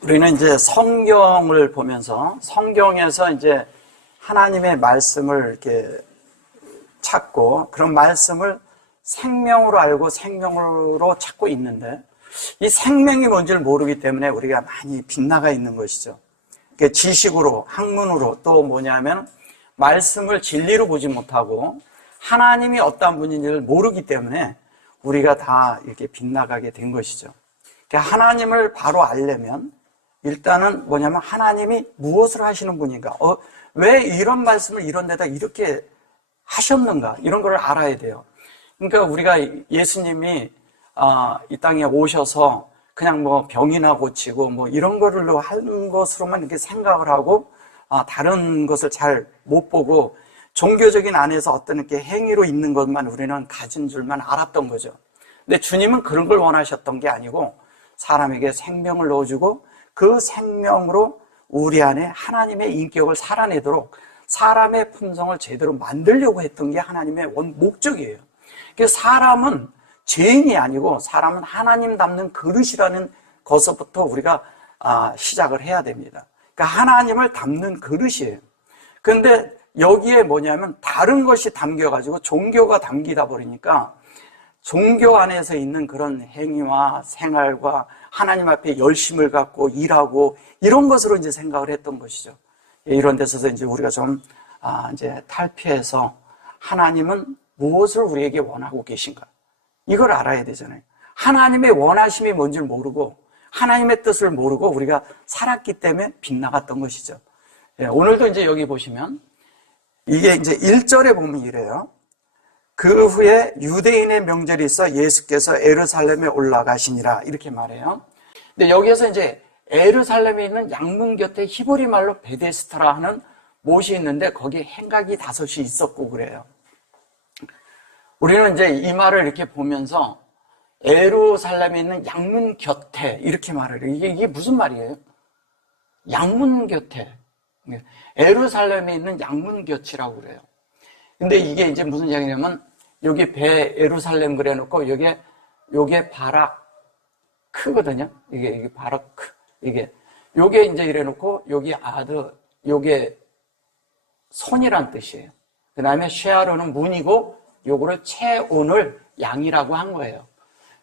우리는 이제 성경을 보면서 성경에서 이제 하나님의 말씀을 이렇게 찾고 그런 말씀을 생명으로 알고 생명으로 찾고 있는데 이 생명이 뭔지를 모르기 때문에 우리가 많이 빗나가 있는 것이죠. 지식으로, 학문으로 또 뭐냐면 말씀을 진리로 보지 못하고 하나님이 어떤 분인지를 모르기 때문에 우리가 다 이렇게 빗나가게 된 것이죠. 하나님을 바로 알려면 일단은 뭐냐면 하나님이 무엇을 하시는 분인가, 왜 이런 말씀을 이런 데다 이렇게 하셨는가, 이런 걸 알아야 돼요. 그러니까 우리가 예수님이 이 땅에 오셔서 그냥 뭐 병이나 고치고 뭐 이런 거로 하는 것으로만 이렇게 생각을 하고 다른 것을 잘 못 보고 종교적인 안에서 어떤 이렇게 행위로 있는 것만 우리는 가진 줄만 알았던 거죠. 근데 주님은 그런 걸 원하셨던 게 아니고 사람에게 생명을 넣어주고 그 생명으로 우리 안에 하나님의 인격을 살아내도록 사람의 품성을 제대로 만들려고 했던 게 하나님의 목적이에요. 그래서 사람은 죄인이 아니고 사람은 하나님 닮는 그릇이라는 것부터 우리가 시작을 해야 됩니다. 그러니까 하나님을 닮는 그릇이에요. 그런데 여기에 뭐냐면 다른 것이 담겨가지고 종교가 담기다 버리니까 종교 안에서 있는 그런 행위와 생활과 하나님 앞에 열심을 갖고 일하고 이런 것으로 이제 생각을 했던 것이죠. 이런 데서 이제 우리가 좀 이제 탈피해서 하나님은 무엇을 우리에게 원하고 계신가, 이걸 알아야 되잖아요. 하나님의 원하심이 뭔지를 모르고 하나님의 뜻을 모르고 우리가 살았기 때문에 빗나갔던 것이죠. 오늘도 이제 여기 보시면 이게 이제 1절에 보면 이래요. 그 후에 유대인의 명절이 있어 예수께서 예루살렘에 올라가시니라, 이렇게 말해요. 근데 여기에서 이제 예루살렘에 있는 양문 곁에 히브리 말로 베데스다라 하는 못이 있는데 거기에 행각이 5이 있었고 그래요. 우리는 이제 이 말을 이렇게 보면서 예루살렘에 있는 양문 곁에 이렇게 말을 해요. 이게 무슨 말이에요? 양문 곁에. 예루살렘에 있는 양문 곁이라고 그래요. 근데 이게 이제 무슨 얘기냐면 여기 배 예루살렘 그래 놓고 요게 바라크거든요. 이게 바라크. 요게 이제 이래 놓고 여기 요게 손이란 뜻이에요. 그 다음에 쉐아로는 문이고 요거를 체온을 양이라고 한 거예요.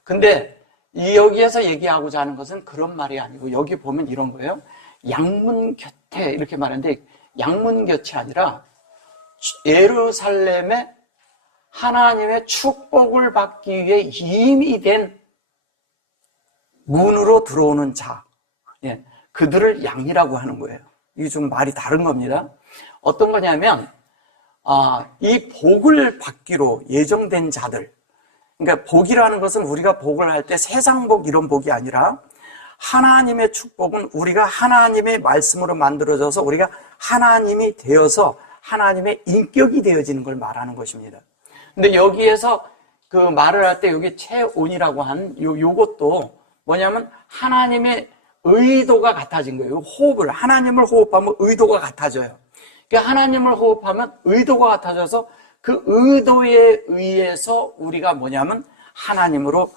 근데 여기에서 얘기하고자 하는 것은 그런 말이 아니고 여기 보면 이런 거예요. 양문 곁에 이렇게 말하는데 양문 곁이 아니라 예루살렘에 하나님의 축복을 받기 위해 이미 된 문으로 들어오는 자, 그들을 양이라고 하는 거예요. 이게 좀 말이 다른 겁니다. 어떤 거냐면 이 복을 받기로 예정된 자들, 그러니까 복이라는 것은 우리가 복을 할 때 세상 복 이런 복이 아니라 하나님의 축복은 우리가 하나님의 말씀으로 만들어져서 우리가 하나님이 되어서 하나님의 인격이 되어지는 걸 말하는 것입니다. 근데 여기에서 그 말을 할 때 여기 체온이라고 한 요것도 뭐냐면 하나님의 의도가 같아진 거예요. 호흡을, 하나님을 호흡하면 의도가 같아져요. 그러니까 하나님을 호흡하면 의도가 같아져서 그 의도에 의해서 우리가 뭐냐면 하나님으로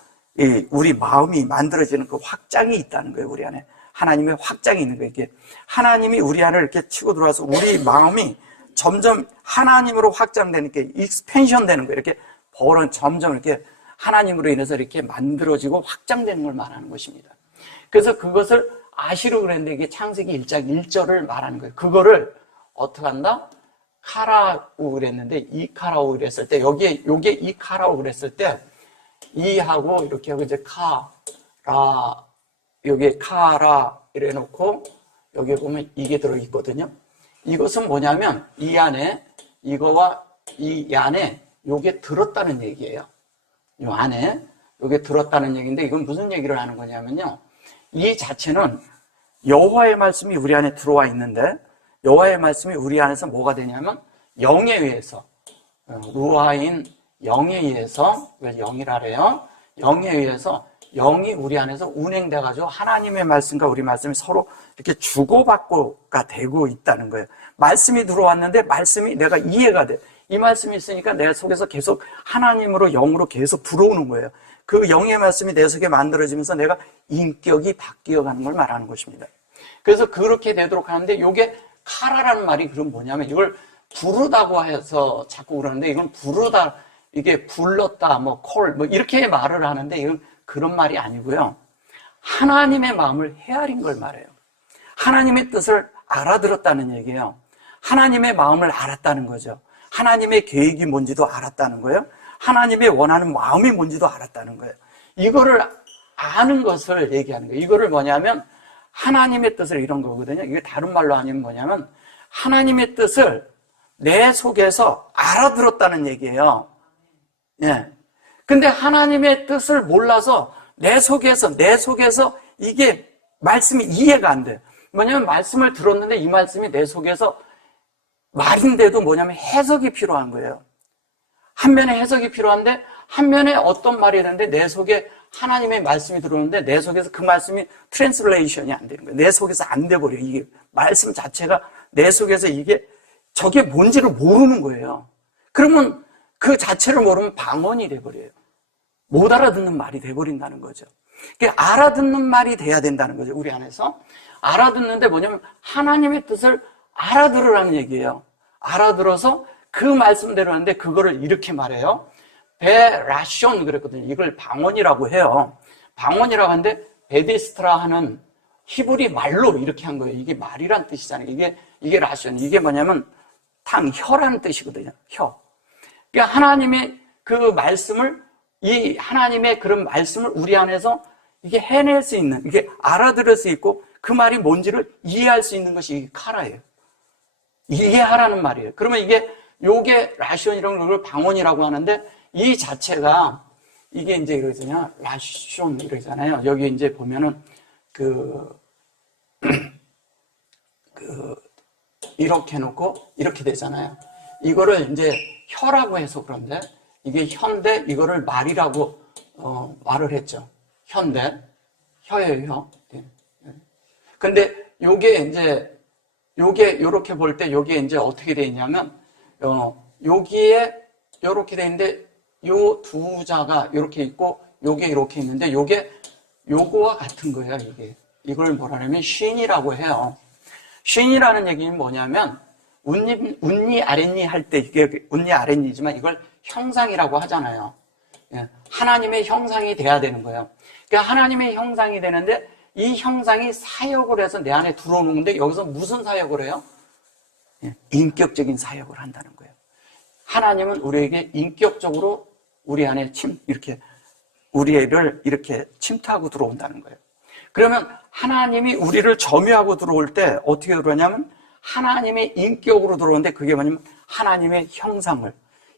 우리 마음이 만들어지는 그 확장이 있다는 거예요. 우리 안에 하나님의 확장이 있는 거예요. 이게 하나님이 우리 안을 이렇게 치고 들어와서 우리 마음이 점점 하나님으로 확장되는 게 익스펜션 되는 거예요. 이렇게 볼은 점점 이렇게 하나님으로 인해서 이렇게 만들어지고 확장되는 걸 말하는 것입니다. 그래서 그것을 아시로 그랬는데 이게 창세기 1장 1절을 말하는 거예요. 그거를 어떻게 한다? 카라우 그랬는데 이카라우 그랬을 때 요게 이카라우 그랬을 때 이하고 이렇게 하고 이제 카라, 여기 카라 이래 놓고 여기 보면 이게 들어 있거든요. 이것은 뭐냐면 이 안에 이거와 이 안에 요게 들었다는 얘기예요. 요 안에 요게 들었다는 얘기인데 이건 무슨 얘기를 하는 거냐면요. 이 자체는 여호와의 말씀이 우리 안에 들어와 있는데 여호와의 말씀이 우리 안에서 뭐가 되냐면 영에 의해서 루하인 영에 의해서, 왜 영이라 그래요? 영에 의해서 영이 우리 안에서 운행돼가지고 하나님의 말씀과 우리 말씀이 서로 이렇게 주고받고가 되고 있다는 거예요. 말씀이 들어왔는데 말씀이 내가 이해가 돼. 이 말씀이 있으니까 내 속에서 계속 하나님으로 영으로 계속 불어오는 거예요. 그 영의 말씀이 내 속에 만들어지면서 내가 인격이 바뀌어가는 걸 말하는 것입니다. 그래서 그렇게 되도록 하는데, 이게 카라라는 말이 그럼 뭐냐면, 이걸 부르다고 해서 자꾸 그러는데, 이건 부르다, 이게 불렀다, 콜, 이렇게 말을 하는데, 이건 그런 말이 아니고요. 하나님의 마음을 헤아린 걸 말해요. 하나님의 뜻을 알아들었다는 얘기예요. 하나님의 마음을 알았다는 거죠. 하나님의 계획이 뭔지도 알았다는 거예요. 하나님의 원하는 마음이 뭔지도 알았다는 거예요. 이거를 아는 것을 얘기하는 거예요. 이거를 뭐냐면 하나님의 뜻을 이런 거거든요. 이게 다른 말로 하면 뭐냐면 하나님의 뜻을 내 속에서 알아들었다는 얘기예요. 예. 근데 하나님의 뜻을 몰라서 내 속에서 이게 말씀이 이해가 안 돼요. 뭐냐면 말씀을 들었는데 이 말씀이 내 속에서 말인데도 뭐냐면 해석이 필요한 거예요. 한 면에 해석이 필요한데 한 면에 어떤 말이 되는데 내 속에 하나님의 말씀이 들어오는데 내 속에서 그 말씀이 트랜슬레이션이 안 되는 거예요. 내 속에서 안 돼버려요. 이게 말씀 자체가 내 속에서 저게 뭔지를 모르는 거예요. 그러면 그 자체를 모르면 방언이 돼버려요. 못 알아듣는 말이 돼버린다는 거죠. 그러니까 알아듣는 말이 돼야 된다는 거죠. 우리 안에서. 알아듣는데 뭐냐면 하나님의 뜻을 알아들으라는 얘기예요. 알아들어서 그 말씀대로 하는데 그거를 이렇게 말해요. 베라션 그랬거든요. 이걸 방언이라고 해요. 방언이라고 하는데 베디스트라 하는 히브리 말로 이렇게 한 거예요. 이게 말이란 뜻이잖아요. 이게 라션. 이게 뭐냐면 혀라는 뜻이거든요. 혀. 그러니까 하나님의 그 말씀을 이 하나님의 그런 말씀을 우리 안에서 이게 해낼 수 있는, 이게 알아들을 수 있고 그 말이 뭔지를 이해할 수 있는 것이 이 카라예요. 이해하라는 말이에요. 그러면 요게 라시온이라는 걸 방언이라고 하는데 이 자체가 이게 이제 이러잖아요. 라시온 이러잖아요. 여기 이제 보면은 이렇게 해놓고 이렇게 되잖아요. 이거를 이제 혀라고 해서 그런데 이게 혀인데 이거를 말이라고 말을 했죠. 혀인데 혀예요, 혀. 네. 근데 요게 요렇게 볼 때 요게 이제 어떻게 돼 있냐면 여기에 요렇게 돼 있는데 요 두 자가 요렇게 있고 요게 이렇게 있는데 요거와 같은 거예요. 이걸 뭐라 하냐면 쉰이라고 해요. 쉰이라는 얘기는 뭐냐면 운니 아랫니 할 때 이게 운니 아랫니지만 이걸 형상이라고 하잖아요. 하나님의 형상이 돼야 되는 거예요. 그러니까 하나님의 형상이 되는데 이 형상이 사역을 해서 내 안에 들어오는 건데 여기서 무슨 사역을 해요? 인격적인 사역을 한다는 거예요. 하나님은 우리에게 인격적으로 우리 안에 우리를 이렇게 침투하고 들어온다는 거예요. 그러면 하나님이 우리를 점유하고 들어올 때 어떻게 들어오냐면 하나님의 인격으로 들어오는데 그게 뭐냐면 하나님의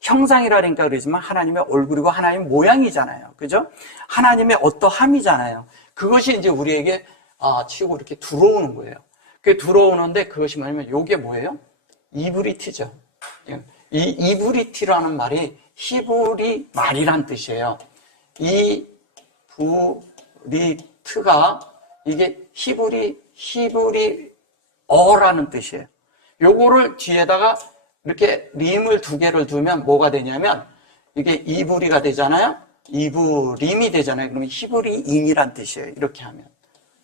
형상이라니까 그러지만 하나님의 얼굴이고 하나님의 모양이잖아요. 그죠? 하나님의 어떠함이잖아요. 그것이 이제 우리에게 치고 이렇게 들어오는 거예요. 그게 들어오는데 그것이 뭐냐면 이게 뭐예요? 이브리티죠. 이 이브리티라는 말이 히브리 말이란 뜻이에요. 이브리트가 이게 히브리어라는 뜻이에요. 요거를 뒤에다가 이렇게 림을 두 개를 두면 뭐가 되냐면 이게 이브리가 되잖아요. 이브림이 되잖아요. 그러면 히브리인이란 뜻이에요. 이렇게 하면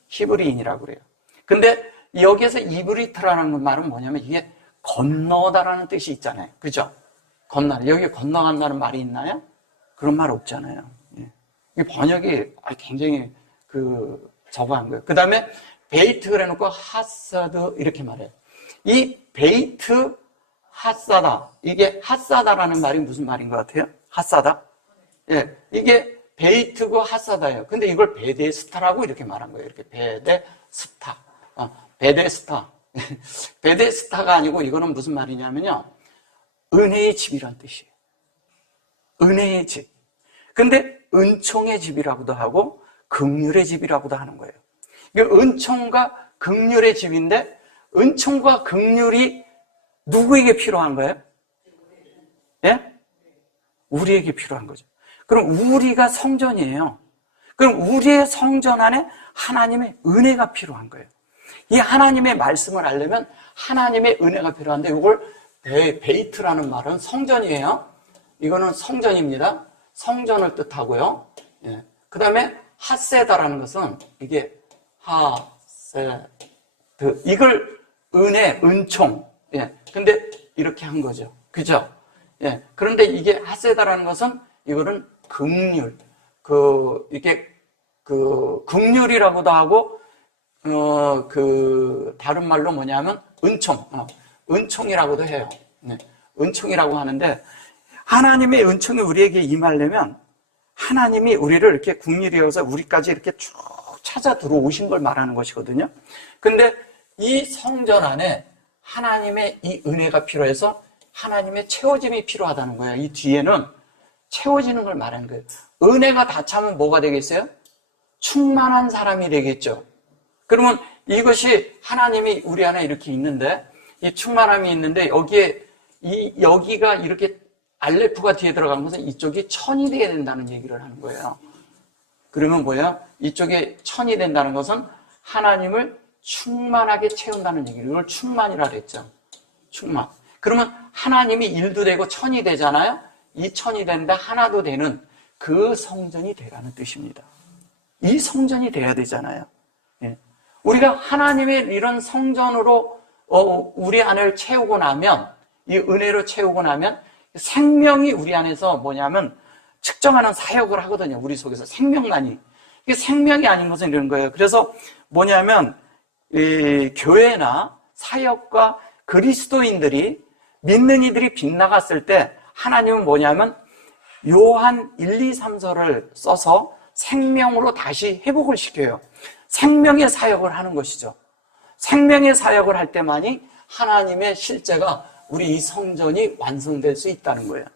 히브리인이라고 그래요. 근데 여기에서 이브리트라는 말은 뭐냐면 이게 건너다라는 뜻이 있잖아요. 그죠? 여기 건너간다는 말이 있나요? 그런 말 없잖아요. 이 번역이 굉장히 저거한 거예요. 그 다음에 베이트 그래놓고 핫사드 이렇게 말해요. 이 베이트 핫사다. 이게 핫사다라는 말이 무슨 말인 것 같아요? 핫사다? 예, 이게 베이트고 핫사다예요. 근데 이걸 베데스타라고 이렇게 말한 거예요. 이렇게 베데스타. 베데스타. 베데스타가 아니고 이거는 무슨 말이냐면요. 은혜의 집이란 뜻이에요. 은혜의 집. 근데 은총의 집이라고도 하고 긍휼의 집이라고도 하는 거예요. 이게 은총과 긍휼의 집인데 은총과 긍휼이 누구에게 필요한 거예요? 예? 우리에게 필요한 거죠. 그럼 우리가 성전이에요. 그럼 우리의 성전 안에 하나님의 은혜가 필요한 거예요. 이 하나님의 말씀을 알려면 하나님의 은혜가 필요한데 이걸 베이트라는 말은 성전이에요. 이거는 성전입니다. 성전을 뜻하고요. 예. 그 다음에 하세다라는 것은 이게 하세드, 이걸 은혜, 은총. 예. 근데 이렇게 한 거죠. 그죠? 예. 그런데 이게 하세다라는 것은 이거는 긍휼, 이게 긍휼이라고도 하고, 다른 말로 뭐냐면 은총, 은총이라고도 해요. 네. 은총이라고 하는데, 하나님의 은총이 우리에게 임하려면 하나님이 우리를 이렇게 긍휼히 여겨서 우리까지 이렇게 쭉 찾아 들어오신 걸 말하는 것이거든요. 근데 이 성전 안에 하나님의 이 은혜가 필요해서 하나님의 채워짐이 필요하다는 거예요. 이 뒤에는 채워지는 걸 말하는 거예요. 은혜가 다 차면 뭐가 되겠어요? 충만한 사람이 되겠죠. 그러면 이것이 하나님이 우리 안에 이렇게 있는데, 이 충만함이 있는데, 여기가 이렇게 알레프가 뒤에 들어간 것은 이쪽이 천이 되어야 된다는 얘기를 하는 거예요. 그러면 뭐예요? 이쪽에 천이 된다는 것은 하나님을 충만하게 채운다는 얘기를, 이걸 충만이라 그랬죠. 충만. 그러면 하나님이 일도 되고 천이 되잖아요. 이 천이 되는데 하나도 되는 그 성전이 되라는 뜻입니다. 이 성전이 돼야 되잖아요. 예. 우리가 하나님의 이런 성전으로 우리 안을 채우고 나면, 이 은혜로 채우고 나면 생명이 우리 안에서 뭐냐면 측정하는 사역을 하거든요. 우리 속에서 생명만이. 이게 생명이 아닌 것은 이런 거예요. 그래서 뭐냐면 이 교회나 사역과 그리스도인들이, 믿는 이들이 빗나갔을 때 하나님은 뭐냐면 요한 1, 2, 3서를 써서 생명으로 다시 회복을 시켜요. 생명의 사역을 하는 것이죠. 생명의 사역을 할 때만이 하나님의 실제가 우리 이 성전이 완성될 수 있다는 거예요.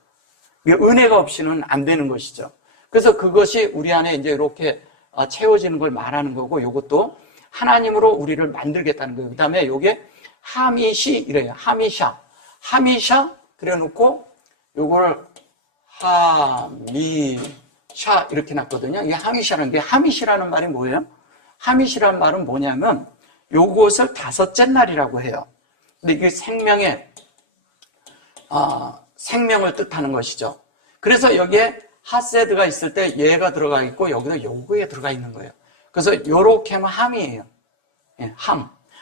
은혜가 없이는 안 되는 것이죠. 그래서 그것이 우리 안에 이제 이렇게 채워지는 걸 말하는 거고, 이것도 하나님으로 우리를 만들겠다는 거예요. 그 다음에 이게 하미시 이래요. 하미샤 그래 놓고 요거를 하미샤 이렇게 놨거든요. 이게 하미샤라는 게, 하미시라는 말이 뭐예요? 하미시라는 말은 뭐냐면 요것을 다섯째 날이라고 해요. 근데 이게 생명을 뜻하는 것이죠. 그래서 여기에 하세드가 있을 때 얘가 들어가 있고, 여기도 요거에 들어가 있는 거예요. 그래서 요렇게 하면 함이에요. 예,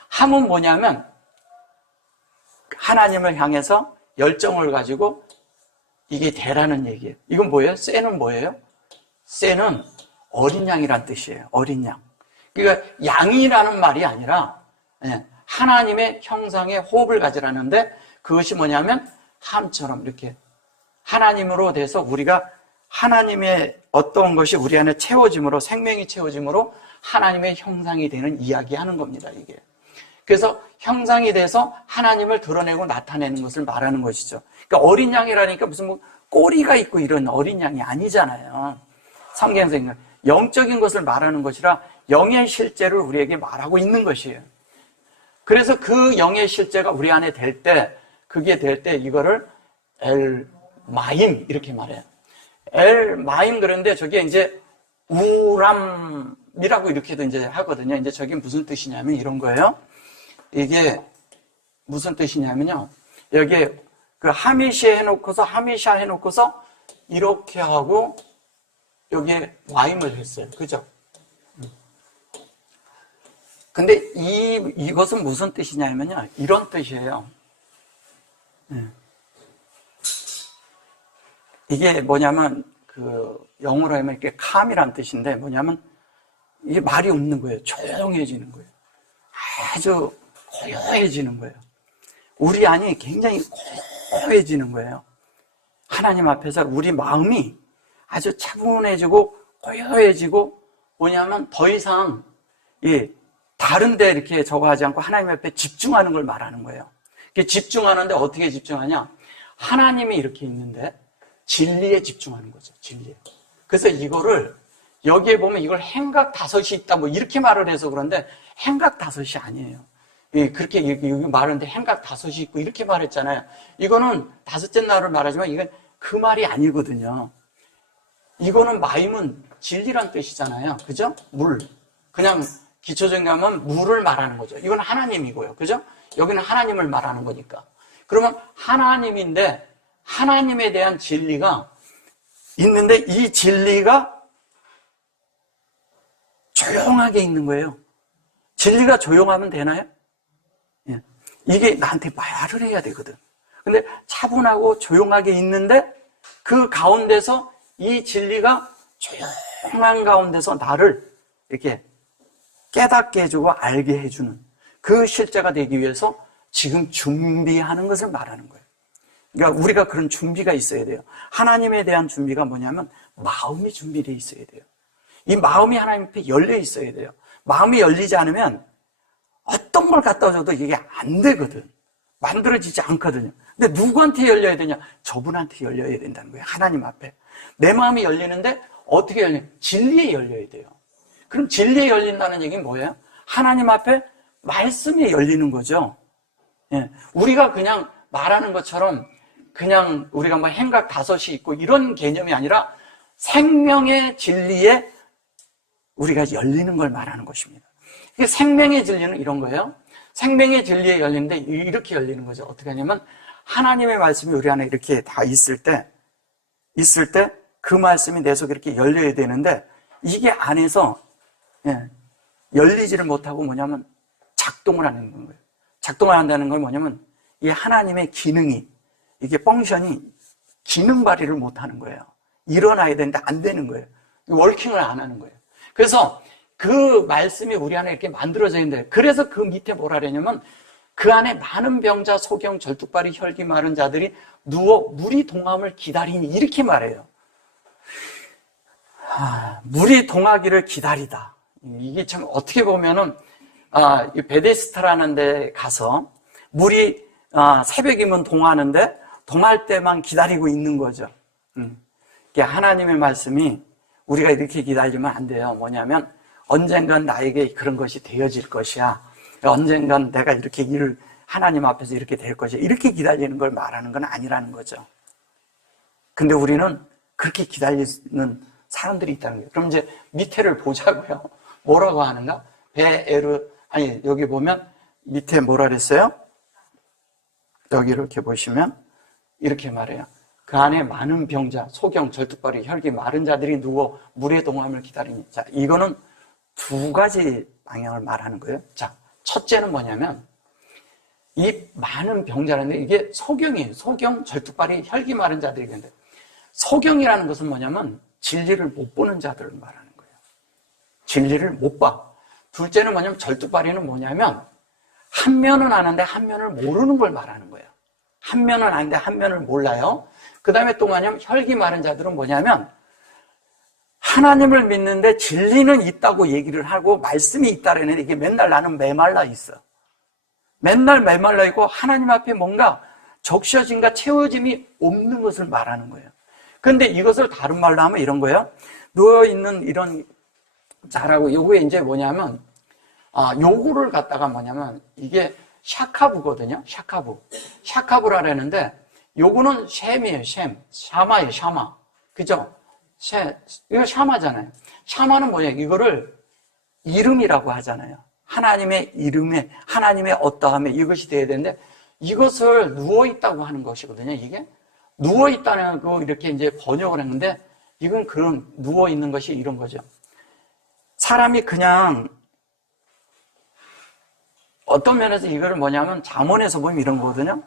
함은 뭐냐면 하나님을 향해서 열정을 가지고 이게 되라는 얘기예요. 이건 뭐예요? 쎄는 뭐예요? 쎄는 어린 양이란 뜻이에요. 어린 양. 그러니까 양이라는 말이 아니라 하나님의 형상의 호흡을 가지라는데, 그것이 뭐냐면 함처럼 이렇게 하나님으로 돼서 우리가 하나님의 어떤 것이 우리 안에 채워짐으로, 생명이 채워짐으로 하나님의 형상이 되는 이야기하는 겁니다. 이게. 그래서 형상이 돼서 하나님을 드러내고 나타내는 것을 말하는 것이죠. 그러니까 어린 양이라니까 무슨 뭐 꼬리가 있고 이런 어린 양이 아니잖아요. 성경에서 영적인 것을 말하는 것이라 영의 실제를 우리에게 말하고 있는 것이에요. 그래서 그 영의 실제가 우리 안에 될 때, 그게 될 때 이거를 엘마임 이렇게 말해요. 엘마임. 그런데 저게 이제 우람이라고 이렇게도 이제 하거든요. 이제 저게 무슨 뜻이냐면 이런 거예요. 이게 무슨 뜻이냐면요. 여기에 그 하미시 해놓고서, 하미샤 해놓고서 이렇게 하고 여기에 와임을 했어요. 그죠? 근데 이것은 무슨 뜻이냐면요. 이런 뜻이에요. 이게 뭐냐면 영어로 하면 이렇게 calm이란 뜻인데, 뭐냐면 이게 말이 없는 거예요. 조용해지는 거예요. 아주 고요해지는 거예요. 우리 안이 굉장히 고요해지는 거예요. 하나님 앞에서 우리 마음이 아주 차분해지고 고요해지고, 뭐냐면 더 이상 다른 데 이렇게 저거 하지 않고 하나님 앞에 집중하는 걸 말하는 거예요. 집중하는데 어떻게 집중하냐? 하나님이 이렇게 있는데 진리에 집중하는 거죠. 진리에. 그래서 이거를 여기에 보면 이걸 행각 다섯이 있다 뭐 이렇게 말을 해서 그런데 행각 다섯이 아니에요. 그렇게 여기 말하는데 행각 다섯이 있고 이렇게 말했잖아요. 이거는 다섯째 날을 말하지만 이건 그 말이 아니거든요. 이거는 마임은 진리란 뜻이잖아요. 그죠? 물. 그냥 기초적인 게 하면 물을 말하는 거죠. 이건 하나님이고요. 그죠? 여기는 하나님을 말하는 거니까. 그러면 하나님인데 하나님에 대한 진리가 있는데 이 진리가 조용하게 있는 거예요. 진리가 조용하면 되나요? 예. 이게 나한테 말을 해야 되거든. 근데 차분하고 조용하게 있는데 그 가운데서 이 진리가 조용한 가운데서 나를 이렇게 깨닫게 해주고 알게 해주는 그 실제가 되기 위해서 지금 준비하는 것을 말하는 거예요. 그러니까 우리가 그런 준비가 있어야 돼요. 하나님에 대한 준비가 뭐냐면 마음이 준비되어 있어야 돼요. 이 마음이 하나님 앞에 열려 있어야 돼요. 마음이 열리지 않으면 어떤 걸 갖다 줘도 이게 안 되거든. 만들어지지 않거든요. 근데 누구한테 열려야 되냐? 저분한테 열려야 된다는 거예요. 하나님 앞에. 내 마음이 열리는데 어떻게 열려요? 진리에 열려야 돼요. 그럼 진리에 열린다는 얘기는 뭐예요? 하나님 앞에 말씀이 열리는 거죠. 예. 우리가 그냥 말하는 것처럼 그냥 우리가 뭐 행각 다섯이 있고 이런 개념이 아니라 생명의 진리에 우리가 열리는 걸 말하는 것입니다. 생명의 진리는 이런 거예요. 생명의 진리에 열리는데 이렇게 열리는 거죠. 어떻게 하냐면 하나님의 말씀이 우리 안에 이렇게 다 있을 때 그 말씀이 내 속에 이렇게 열려야 되는데 이게 안에서 열리지를 못하고 뭐냐면 작동을 하는 거예요. 작동을 한다는 건 뭐냐면 이 하나님의 기능이 이게 펑션이 기능 발휘를 못하는 거예요. 일어나야 되는데 안 되는 거예요. 워킹을 안 하는 거예요. 그래서 그 말씀이 우리 안에 이렇게 만들어져 있는데 그래서 그 밑에 뭐라 그러냐면 그 안에 많은 병자, 소경, 절뚝발이, 혈기 마른 자들이 누워 물이 동함을 기다리니 이렇게 말해요. 물이 동하기를 기다리다. 이게 참 어떻게 보면은 베데스타라는 데 가서 물이 새벽이면 동하는데 동할 때만 기다리고 있는 거죠. 이게 하나님의 말씀이 우리가 이렇게 기다리면 안 돼요. 뭐냐면 언젠간 나에게 그런 것이 되어질 것이야. 언젠간 내가 이렇게 일을 하나님 앞에서 이렇게 될 것이야. 이렇게 기다리는 걸 말하는 건 아니라는 거죠. 근데 우리는 그렇게 기다리는 사람들이 있다는 거예요. 그럼 이제 밑에를 보자고요. 뭐라고 하는가? 여기 보면 밑에 뭐라 그랬어요? 여기 이렇게 보시면 이렇게 말해요. 그 안에 많은 병자, 소경, 절뚝발이, 혈기 마른 자들이 누워 물의 동함을 기다리니. 자, 이거는 두 가지 방향을 말하는 거예요. 자, 첫째는 뭐냐면 이 많은 병자라는데 이게 소경이에요. 소경, 절뚝발이, 혈기 마른 자들이 있는데 소경이라는 것은 뭐냐면 진리를 못 보는 자들을 말하는 거예요. 진리를 못 봐. 둘째는 뭐냐면 절뚝발이는 뭐냐면 한 면은 아는데 한 면을 모르는 걸 말하는 거예요. 한 면은 아는데 한 면을 몰라요. 그 다음에 또 뭐냐면 혈기 마른 자들은 뭐냐면 하나님을 믿는데 진리는 있다고 얘기를 하고 말씀이 있다라는 이게 맨날 나는 메말라 있어. 맨날 메말라 있고 하나님 앞에 뭔가 적셔짐과 채워짐이 없는 것을 말하는 거예요. 그런데 이것을 다른 말로 하면 이런 거예요. 누워있는 이런 자라고 요거에 이제 뭐냐면 요거를 갖다가 뭐냐면 이게 샤카부거든요. 샤카부라 그러는데 요거는 셈이에요. 샤마예요. 샤마. 그죠? 이거 샤마잖아요. 샤마는 뭐냐? 이거를 이름이라고 하잖아요. 하나님의 이름에, 하나님의 어떠함에 이것이 돼야 되는데 이것을 누워있다고 하는 것이거든요. 이게 누워있다는 거 이렇게 이제 번역을 했는데 이건 그런 누워있는 것이 이런 거죠. 사람이 그냥 어떤 면에서 이거를 뭐냐면 잠언에서 보면 이런 거거든요.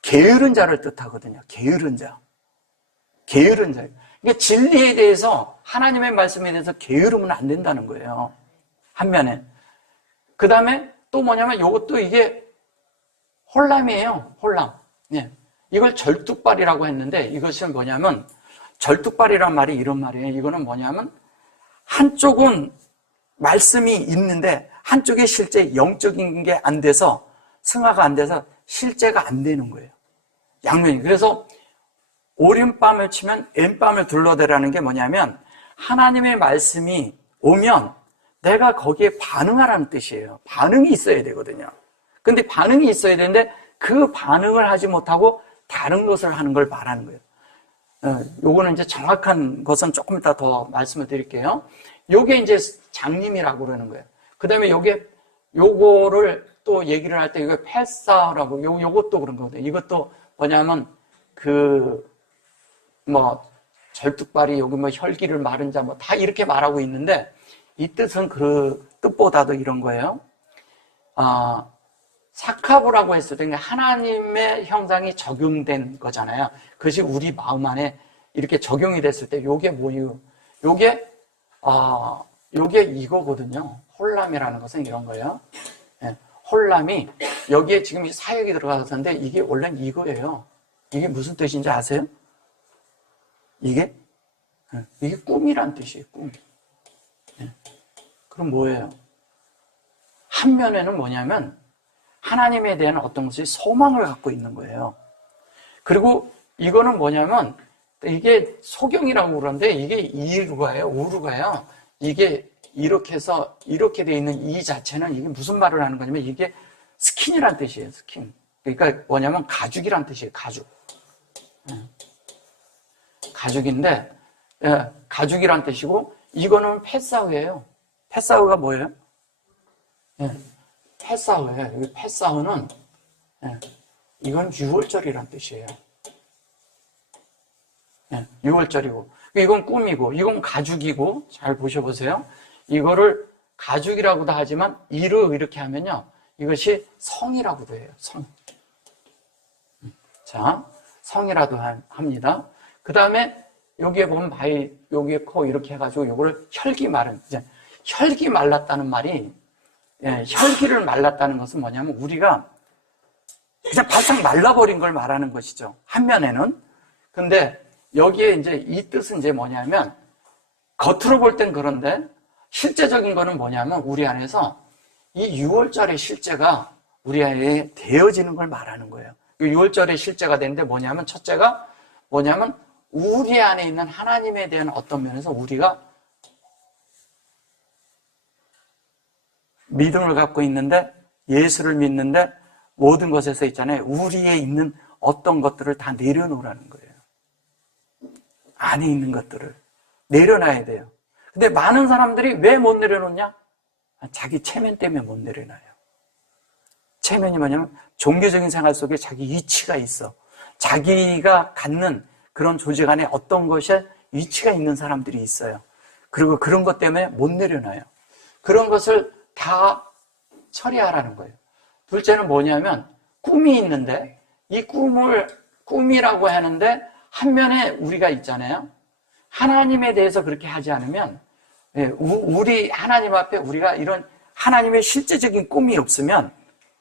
게으른 자를 뜻하거든요. 게으른 자. 그러니까 진리에 대해서 하나님의 말씀에 대해서 게으르면 안 된다는 거예요. 한면에. 그 다음에 또 뭐냐면 이것도 이게 홀람이에요. 홀람. 네. 이걸 절뚝발이라고 했는데 이것은 뭐냐면 절뚝발이란 말이 이런 말이에요. 이거는 뭐냐면 한쪽은 말씀이 있는데 한쪽에 실제 영적인 게 안 돼서 승화가 안 돼서 실제가 안 되는 거예요. 양면이. 그래서 오른밤을 치면 왼밤을 둘러대라는 게 뭐냐면 하나님의 말씀이 오면 내가 거기에 반응하라는 뜻이에요. 반응이 있어야 되거든요. 근데 반응이 있어야 되는데 그 반응을 하지 못하고 다른 것을 하는 걸 말하는 거예요. 요거는 이제 정확한 것은 조금 이따 더 말씀을 드릴게요. 요게 이제 장님이라고 그러는 거예요. 그 다음에 요거를 또 얘기를 할 때 이거 패사라고 요것도 그런 거거든요. 이것도 뭐냐면 절뚝발이 여기 뭐 혈기를 마른 자 뭐 다 이렇게 말하고 있는데 이 뜻은 그 뜻보다도 이런 거예요. 사카부라고 했을 때 하나님의 형상이 적용된 거잖아요. 그것이 우리 마음 안에 이렇게 적용이 됐을 때 요게 뭐예요? 요게 이거거든요. 홀람이라는 것은 이런 거예요. 네, 홀람이 여기에 지금 사역이 들어가서인데 이게 원래는 이거예요. 이게 무슨 뜻인지 아세요? 이게 꿈이란 뜻이에요. 꿈. 네. 그럼 뭐예요? 한 면에는 뭐냐면 하나님에 대한 어떤 것이 소망을 갖고 있는 거예요. 그리고 이거는 뭐냐면 이게 소경이라고 그러는데 이게 이루가예요. 우루가요. 이게 이렇게 해서 이렇게 돼 있는 이 자체는 이게 무슨 말을 하는 거냐면 이게 스킨이란 뜻이에요. 스킨. 그러니까 뭐냐면 가죽이란 뜻이에요. 가죽. 가죽인데 가죽이란 뜻이고 이거는 패사흐예요. 패사흐가 뭐예요? 패사흐예요. 여기 패사흐는 이건 6월절이란 뜻이에요. 6월절이고 이건 꿈이고 이건 가죽이고 잘 보셔보세요. 이거를 가죽이라고도 하지만 이렇게 하면요 이것이 성이라고도 해요. 성. 자, 성이라도 합니다. 그 다음에 여기에 보면 여기에 코 이렇게 해가지고 이거를 혈기 마른 이제 혈기 말랐다는 말이 혈기를 말랐다는 것은 뭐냐면 우리가 그냥 바싹 말라버린 걸 말하는 것이죠. 한 면에는. 근데 여기에 이제 이 뜻은 이제 뭐냐면 겉으로 볼 땐 그런데 실제적인 거는 뭐냐면 우리 안에서 이 6월절의 실제가 우리 안에 되어지는 걸 말하는 거예요. 6월절의 실제가 되는데 뭐냐면 첫째가 뭐냐면 우리 안에 있는 하나님에 대한 어떤 면에서 우리가 믿음을 갖고 있는데 예수를 믿는데 모든 것에서 있잖아요. 우리에 있는 어떤 것들을 다 내려놓으라는 거예요. 안에 있는 것들을 내려놔야 돼요. 근데 많은 사람들이 왜 못 내려놓냐? 자기 체면 때문에 못 내려놔요. 체면이 뭐냐면 종교적인 생활 속에 자기 이치가 있어. 자기가 갖는 그런 조직 안에 어떤 것에 이치가 있는 사람들이 있어요. 그리고 그런 것 때문에 못 내려놔요. 그런 것을 다 처리하라는 거예요. 둘째는 뭐냐면 꿈이 있는데 이 꿈이라고 하는데 한 면에 우리가 있잖아요. 하나님에 대해서 그렇게 하지 않으면 우리 하나님 앞에 우리가 이런 하나님의 실제적인 꿈이 없으면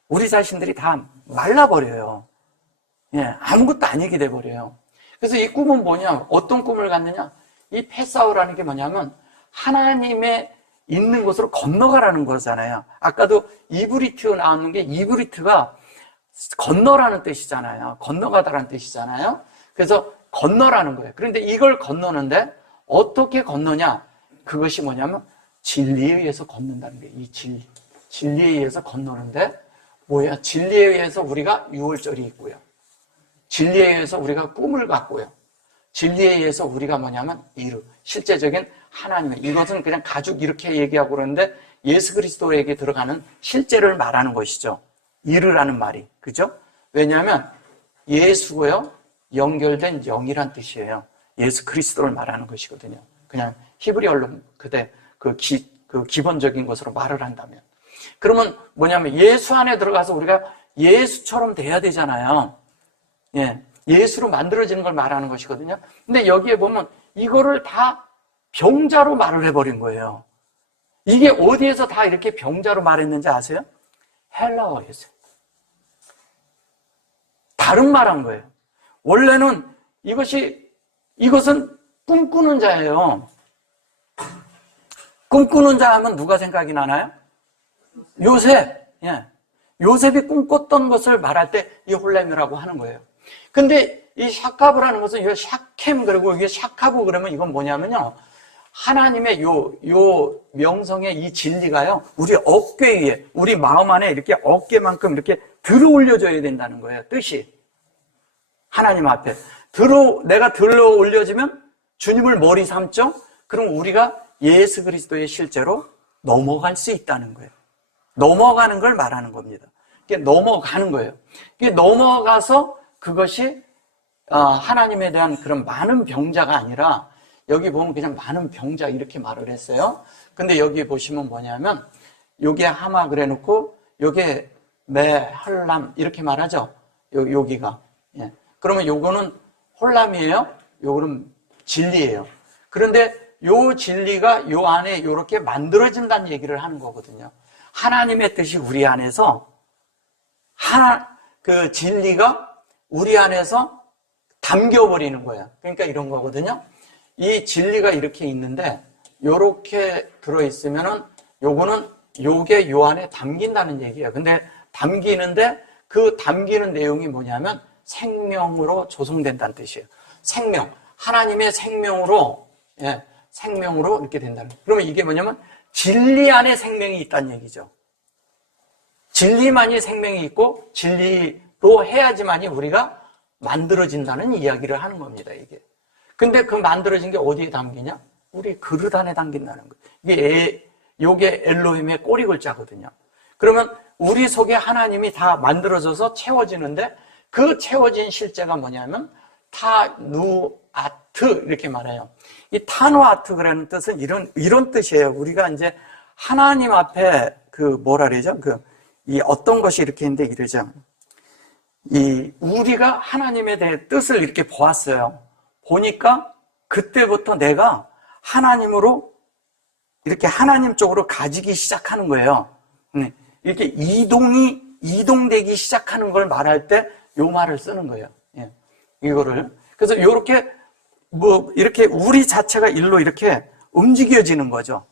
우리 자신들이 다 말라버려요. 아무것도 아니게 돼버려요. 그래서 이 꿈은 뭐냐? 어떤 꿈을 갖느냐? 이 패사우라는 게 뭐냐면 하나님의 있는 곳으로 건너가라는 거잖아요. 아까도 이브리트 나왔는 게 이브리트가 건너라는 뜻이잖아요. 건너가다라는 뜻이잖아요. 그래서 건너라는 거예요. 그런데 이걸 건너는데 어떻게 건너냐? 그것이 뭐냐면 진리에 의해서 건넌다는 거예요. 이 진리에 의해서 건너는데 뭐야? 진리에 의해서 우리가 6월절이 있고요. 진리에 의해서 우리가 꿈을 갖고요. 진리에 의해서 우리가 뭐냐면 실제적인 하나님의 이것은 그냥 가죽 이렇게 얘기하고 그러는데 예수 그리스도에게 들어가는 실제를 말하는 것이죠. 이르라는 말이. 그죠? 왜냐하면 예수고요. 연결된 영이란 뜻이에요. 예수 그리스도를 말하는 것이거든요. 그냥 히브리어로 그 기본적인 것으로 말을 한다면. 그러면 뭐냐면 예수 안에 들어가서 우리가 예수처럼 돼야 되잖아요. 예수로 만들어지는 걸 말하는 것이거든요. 근데 여기에 보면 이거를 다 병자로 말을 해버린 거예요. 이게 어디에서 다 이렇게 병자로 말했는지 아세요? 헬라어에서. 다른 말 한 거예요. 원래는 이것은 꿈꾸는 자예요. 꿈꾸는 자 하면 누가 생각이 나나요? 요셉. 요셉이 꿈꿨던 것을 말할 때 이 홀렘이라고 하는 거예요. 근데 이 샤카브라는 것은 이거 샤켐 그리고 이게 샤카브 그러면 이건 뭐냐면요. 하나님의 요 명성의 이 진리가요. 우리 어깨 위에, 우리 마음 안에 이렇게 어깨만큼 이렇게 들어 올려져야 된다는 거예요. 뜻이. 하나님 앞에. 내가 들어 올려지면 주님을 머리 삼죠? 그럼 우리가 예수 그리스도의 실제로 넘어갈 수 있다는 거예요. 넘어가는 걸 말하는 겁니다. 넘어가는 거예요. 이게 넘어가서 그것이 하나님에 대한 그런 많은 병자가 아니라 여기 보면 그냥 많은 병자 이렇게 말을 했어요. 근데 여기 보시면 뭐냐면 요게 하마 그래 놓고 요게 메헐람 이렇게 말하죠. 여기가. 예. 그러면 요거는 홀람이에요. 요거는 진리예요. 그런데 요 진리가 요 안에 요렇게 만들어진다는 얘기를 하는 거거든요. 하나님의 뜻이 우리 안에서 그 진리가 우리 안에서 담겨버리는 거야. 그러니까 이런 거거든요. 이 진리가 이렇게 있는데 요렇게 들어있으면은 요게 요 안에 담긴다는 얘기예요. 근데 담기는데 그 담기는 내용이 뭐냐면 생명으로 조성된다는 뜻이에요. 생명. 하나님의 생명으로, 예, 생명으로 이렇게 된다는 거예요. 그러면 이게 뭐냐면 진리 안에 생명이 있다는 얘기죠. 진리만이 생명이 있고 진리로 해야지만이 우리가 만들어진다는 이야기를 하는 겁니다, 이게. 근데 그 만들어진 게 어디에 담기냐? 우리 그릇 안에 담긴다는 거예요. 요게 엘로힘의 꼬리 글자거든요. 그러면 우리 속에 하나님이 다 만들어져서 채워지는데 그 채워진 실제가 뭐냐면 타누아트 이렇게 말해요. 이 타누아트라는 뜻은 이런 뜻이에요. 우리가 이제 하나님 앞에 뭐라 그러죠? 이 어떤 것이 이렇게 있는데 이러죠. 우리가 하나님에 대해 뜻을 이렇게 보았어요. 보니까 그때부터 내가 하나님으로 이렇게 하나님 쪽으로 가지기 시작하는 거예요. 이렇게 이동되기 시작하는 걸 말할 때 요 말을 쓰는 거예요. 예. 이거를. 그래서 요렇게 이렇게 우리 자체가 일로 이렇게 움직여지는 거죠.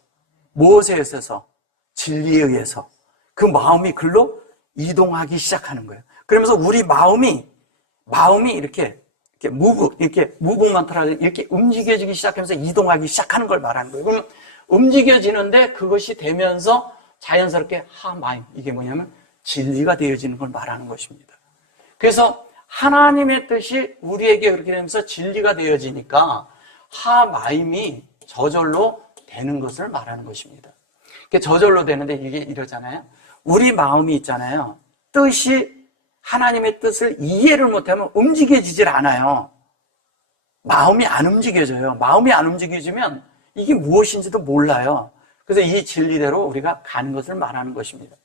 무엇에 있어서? 진리에 의해서. 그 마음이 글로 이동하기 시작하는 거예요. 그러면서 우리 마음이 이렇게 무브먼트라고 이렇게 움직여지기 시작하면서 이동하기 시작하는 걸 말하는 거예요. 그러면 움직여지는데 그것이 되면서 자연스럽게 하마임, 이게 뭐냐면 진리가 되어지는 걸 말하는 것입니다. 그래서 하나님의 뜻이 우리에게 그렇게 되면서 진리가 되어지니까 하마임이 저절로 되는 것을 말하는 것입니다. 저절로 되는데 이게 이러잖아요. 우리 마음이 있잖아요. 하나님의 뜻을 이해를 못하면 움직여지질 않아요. 마음이 안 움직여져요. 마음이 안 움직여지면 이게 무엇인지도 몰라요. 그래서 이 진리대로 우리가 가는 것을 말하는 것입니다.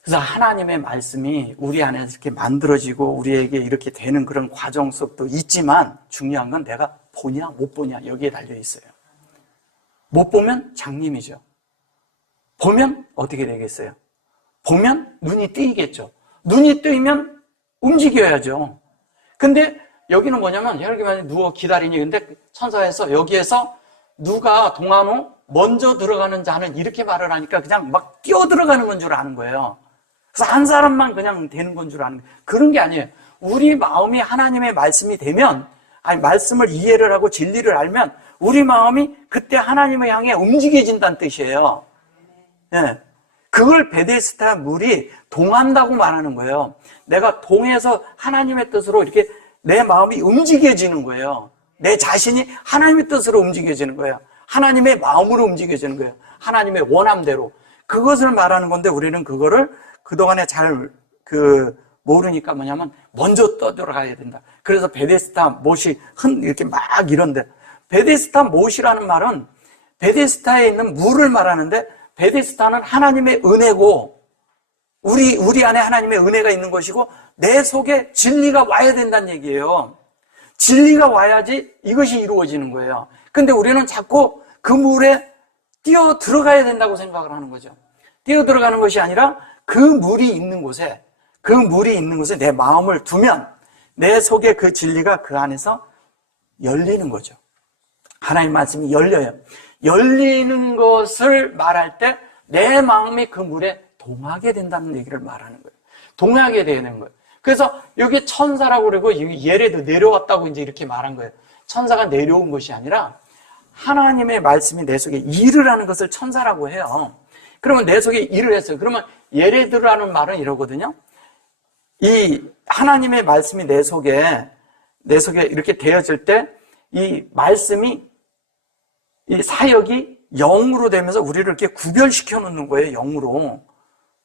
그래서 하나님의 말씀이 우리 안에서 이렇게 만들어지고 우리에게 이렇게 되는 그런 과정 속도 있지만 중요한 건 내가 보냐 못 보냐 여기에 달려 있어요. 못 보면 장님이죠. 보면 어떻게 되겠어요? 보면 눈이 뜨이겠죠. 눈이 뜨이면 움직여야죠. 근데 여기는 뭐냐면 혈기만이 누워 기다리니 근데 천사에서 여기에서 누가 동안 후 먼저 들어가는 자는 이렇게 말을 하니까 그냥 막 뛰어 들어가는 건 줄 아는 거예요. 그래서 한 사람만 그냥 되는 건 줄 아는 거예요. 그런 게 아니에요. 우리 마음이 하나님의 말씀이 되면, 말씀을 이해를 하고 진리를 알면 우리 마음이 그때 하나님을 향해 움직여진다는 뜻이에요. 네. 그걸 베데스다 물이 동한다고 말하는 거예요. 내가 동해서 하나님의 뜻으로 이렇게 내 마음이 움직여지는 거예요. 내 자신이 하나님의 뜻으로 움직여지는 거예요. 하나님의 마음으로 움직여지는 거예요. 하나님의 원함대로. 그것을 말하는 건데 우리는 그거를 그동안에 잘 모르니까 뭐냐면 먼저 떠들어가야 된다. 그래서 베데스다 못이 이렇게 막 이런데 베데스다 못이라는 말은 베데스다에 있는 물을 말하는데 베데스다는 하나님의 은혜고 우리 안에 하나님의 은혜가 있는 것이고 내 속에 진리가 와야 된다는 얘기예요. 진리가 와야지 이것이 이루어지는 거예요. 근데 우리는 자꾸 그 물에 뛰어 들어가야 된다고 생각을 하는 거죠. 뛰어 들어가는 것이 아니라 그 물이 있는 곳에 내 마음을 두면 내 속에 그 진리가 그 안에서 열리는 거죠. 하나님 말씀이 열려요. 열리는 것을 말할 때 내 마음이 그 물에 동하게 된다는 얘기를 말하는 거예요. 동하게 되는 거예요. 그래서 여기 천사라고 그러고 예레도 내려왔다고 이제 이렇게 말한 거예요. 천사가 내려온 것이 아니라 하나님의 말씀이 내 속에 일을 하는 것을 천사라고 해요. 그러면 내 속에 일을 했어요. 그러면 예레드라는 말은 이러거든요. 이 하나님의 말씀이 내 속에 이렇게 되어질 때 이 말씀이 이 사역이 영으로 되면서 우리를 이렇게 구별시켜 놓는 거예요. 영으로.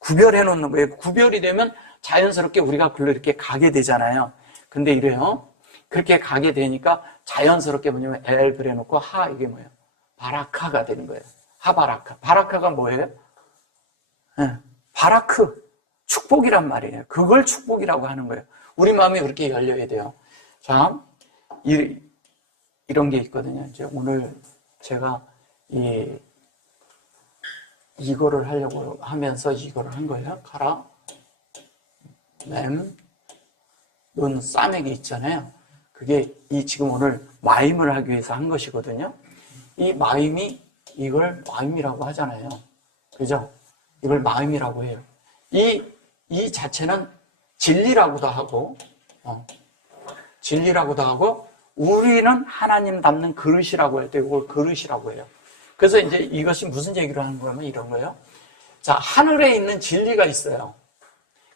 구별해 놓는 거예요. 구별이 되면 자연스럽게 우리가 글로 이렇게 가게 되잖아요. 근데 이래요. 그렇게 가게 되니까 자연스럽게 뭐냐면 엘 그래 놓고 하 이게 뭐예요? 바라카가 되는 거예요. 하바라카. 바라카가 뭐예요? 네, 바라크. 축복이란 말이에요. 그걸 축복이라고 하는 거예요. 우리 마음이 그렇게 열려야 돼요. 자, 이런 게 있거든요. 이제 오늘 제가 이거를 하려고 하면서 이거를 한 거예요. 카라, 램, 눈, 싸매기 있잖아요. 그게 지금 오늘 마임을 하기 위해서 한 것이거든요. 이 마임이 이걸 마임이라고 하잖아요. 그죠? 이걸 마임이라고 해요. 이 자체는 진리라고도 하고, 진리라고도 하고, 우리는 하나님 닮는 그릇이라고 할 때 이걸 그릇이라고 해요. 그래서 이제 이것이 무슨 얘기를 하는 거냐면 이런 거예요. 자, 하늘에 있는 진리가 있어요.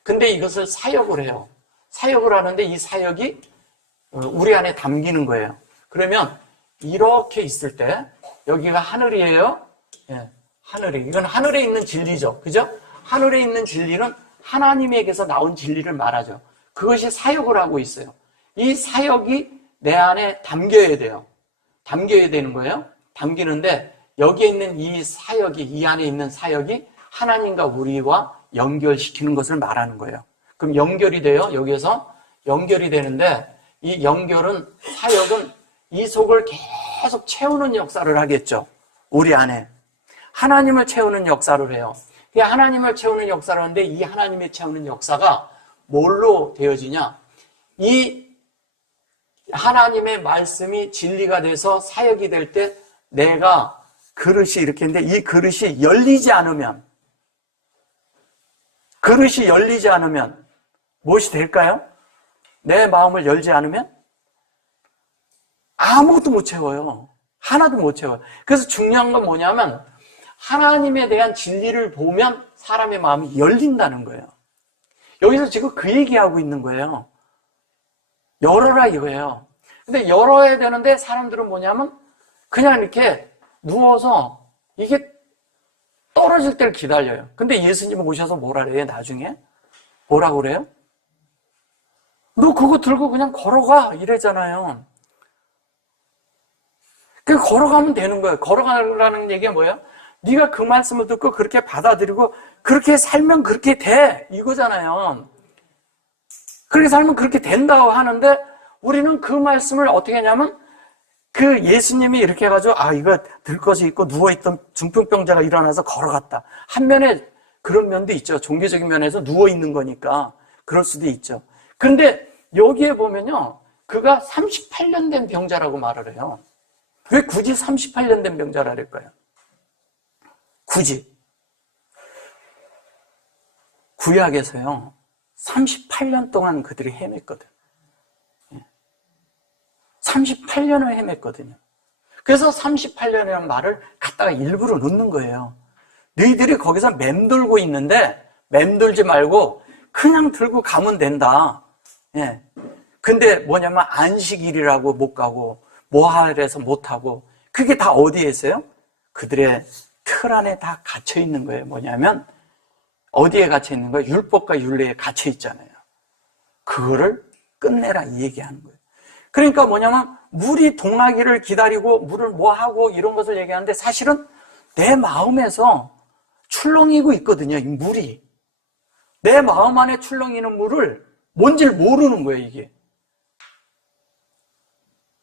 근데 이것을 사역을 해요. 사역을 하는데 이 사역이 우리 안에 담기는 거예요. 그러면 이렇게 있을 때 여기가 하늘이에요. 예, 하늘이. 이건 하늘에 있는 진리죠. 그죠? 하늘에 있는 진리는 하나님에게서 나온 진리를 말하죠. 그것이 사역을 하고 있어요. 이 사역이 내 안에 담겨야 돼요. 담겨야 되는 거예요. 담기는데 여기에 있는 이 사역이, 이 안에 있는 사역이 하나님과 우리와 연결시키는 것을 말하는 거예요. 그럼 연결이 돼요. 여기에서 연결이 되는데 이 연결은, 사역은 이 속을 계속 채우는 역사를 하겠죠. 우리 안에. 하나님을 채우는 역사를 해요. 하나님을 채우는 역사를 하는데 이 하나님의 채우는 역사가 뭘로 되어지냐? 이 하나님의 말씀이 진리가 돼서 사역이 될 때 내가 그릇이 이렇게 있는데 이 그릇이 열리지 않으면, 그릇이 열리지 않으면 무엇이 될까요? 내 마음을 열지 않으면 아무것도 못 채워요. 하나도 못 채워요. 그래서 중요한 건 뭐냐면 하나님에 대한 진리를 보면 사람의 마음이 열린다는 거예요. 여기서 지금 그 얘기하고 있는 거예요. 열어라 이거예요. 근데 열어야 되는데 사람들은 뭐냐면 그냥 이렇게 누워서 이게 떨어질 때를 기다려요. 근데 예수님 오셔서 뭐라 그래요? 나중에? 뭐라고 그래요? 너 그거 들고 그냥 걸어가 이래잖아요. 그 걸어가면 되는 거예요. 걸어가라는 얘기가 뭐예요? 네가 그 말씀을 듣고 그렇게 받아들이고 그렇게 살면 그렇게 돼 이거잖아요. 그렇게 살면 그렇게 된다고 하는데 우리는 그 말씀을 어떻게 하냐면 그 예수님이 이렇게 해가지고 이거 들것이 있고 누워있던 중풍병자가 일어나서 걸어갔다. 한 면에 그런 면도 있죠. 종교적인 면에서 누워있는 거니까 그럴 수도 있죠. 그런데 여기에 보면요, 그가 38년 된 병자라고 말을 해요. 왜 굳이 38년 된 병자라 그럴까요? 굳이 구약에서요 38년 동안 그들이 헤맸거든. 38년을 헤맸거든요. 그래서 38년이라는 말을 갖다가 일부러 넣는 거예요. 너희들이 거기서 맴돌고 있는데 맴돌지 말고 그냥 들고 가면 된다. 예. 근데 뭐냐면 안식일이라고 못 가고 모할에서 못 하고 그게 다 어디에 있어요? 그들의 틀 안에 다 갇혀 있는 거예요. 뭐냐면 어디에 갇혀 있는 거예요? 율법과 율례에 갇혀 있잖아요. 그거를 끝내라 이 얘기하는 거예요. 그러니까 뭐냐면 물이 동하기를 기다리고 물을 뭐 하고 이런 것을 얘기하는데 사실은 내 마음에서 출렁이고 있거든요. 이 물이. 내 마음 안에 출렁이는 물을 뭔지를 모르는 거예요, 이게.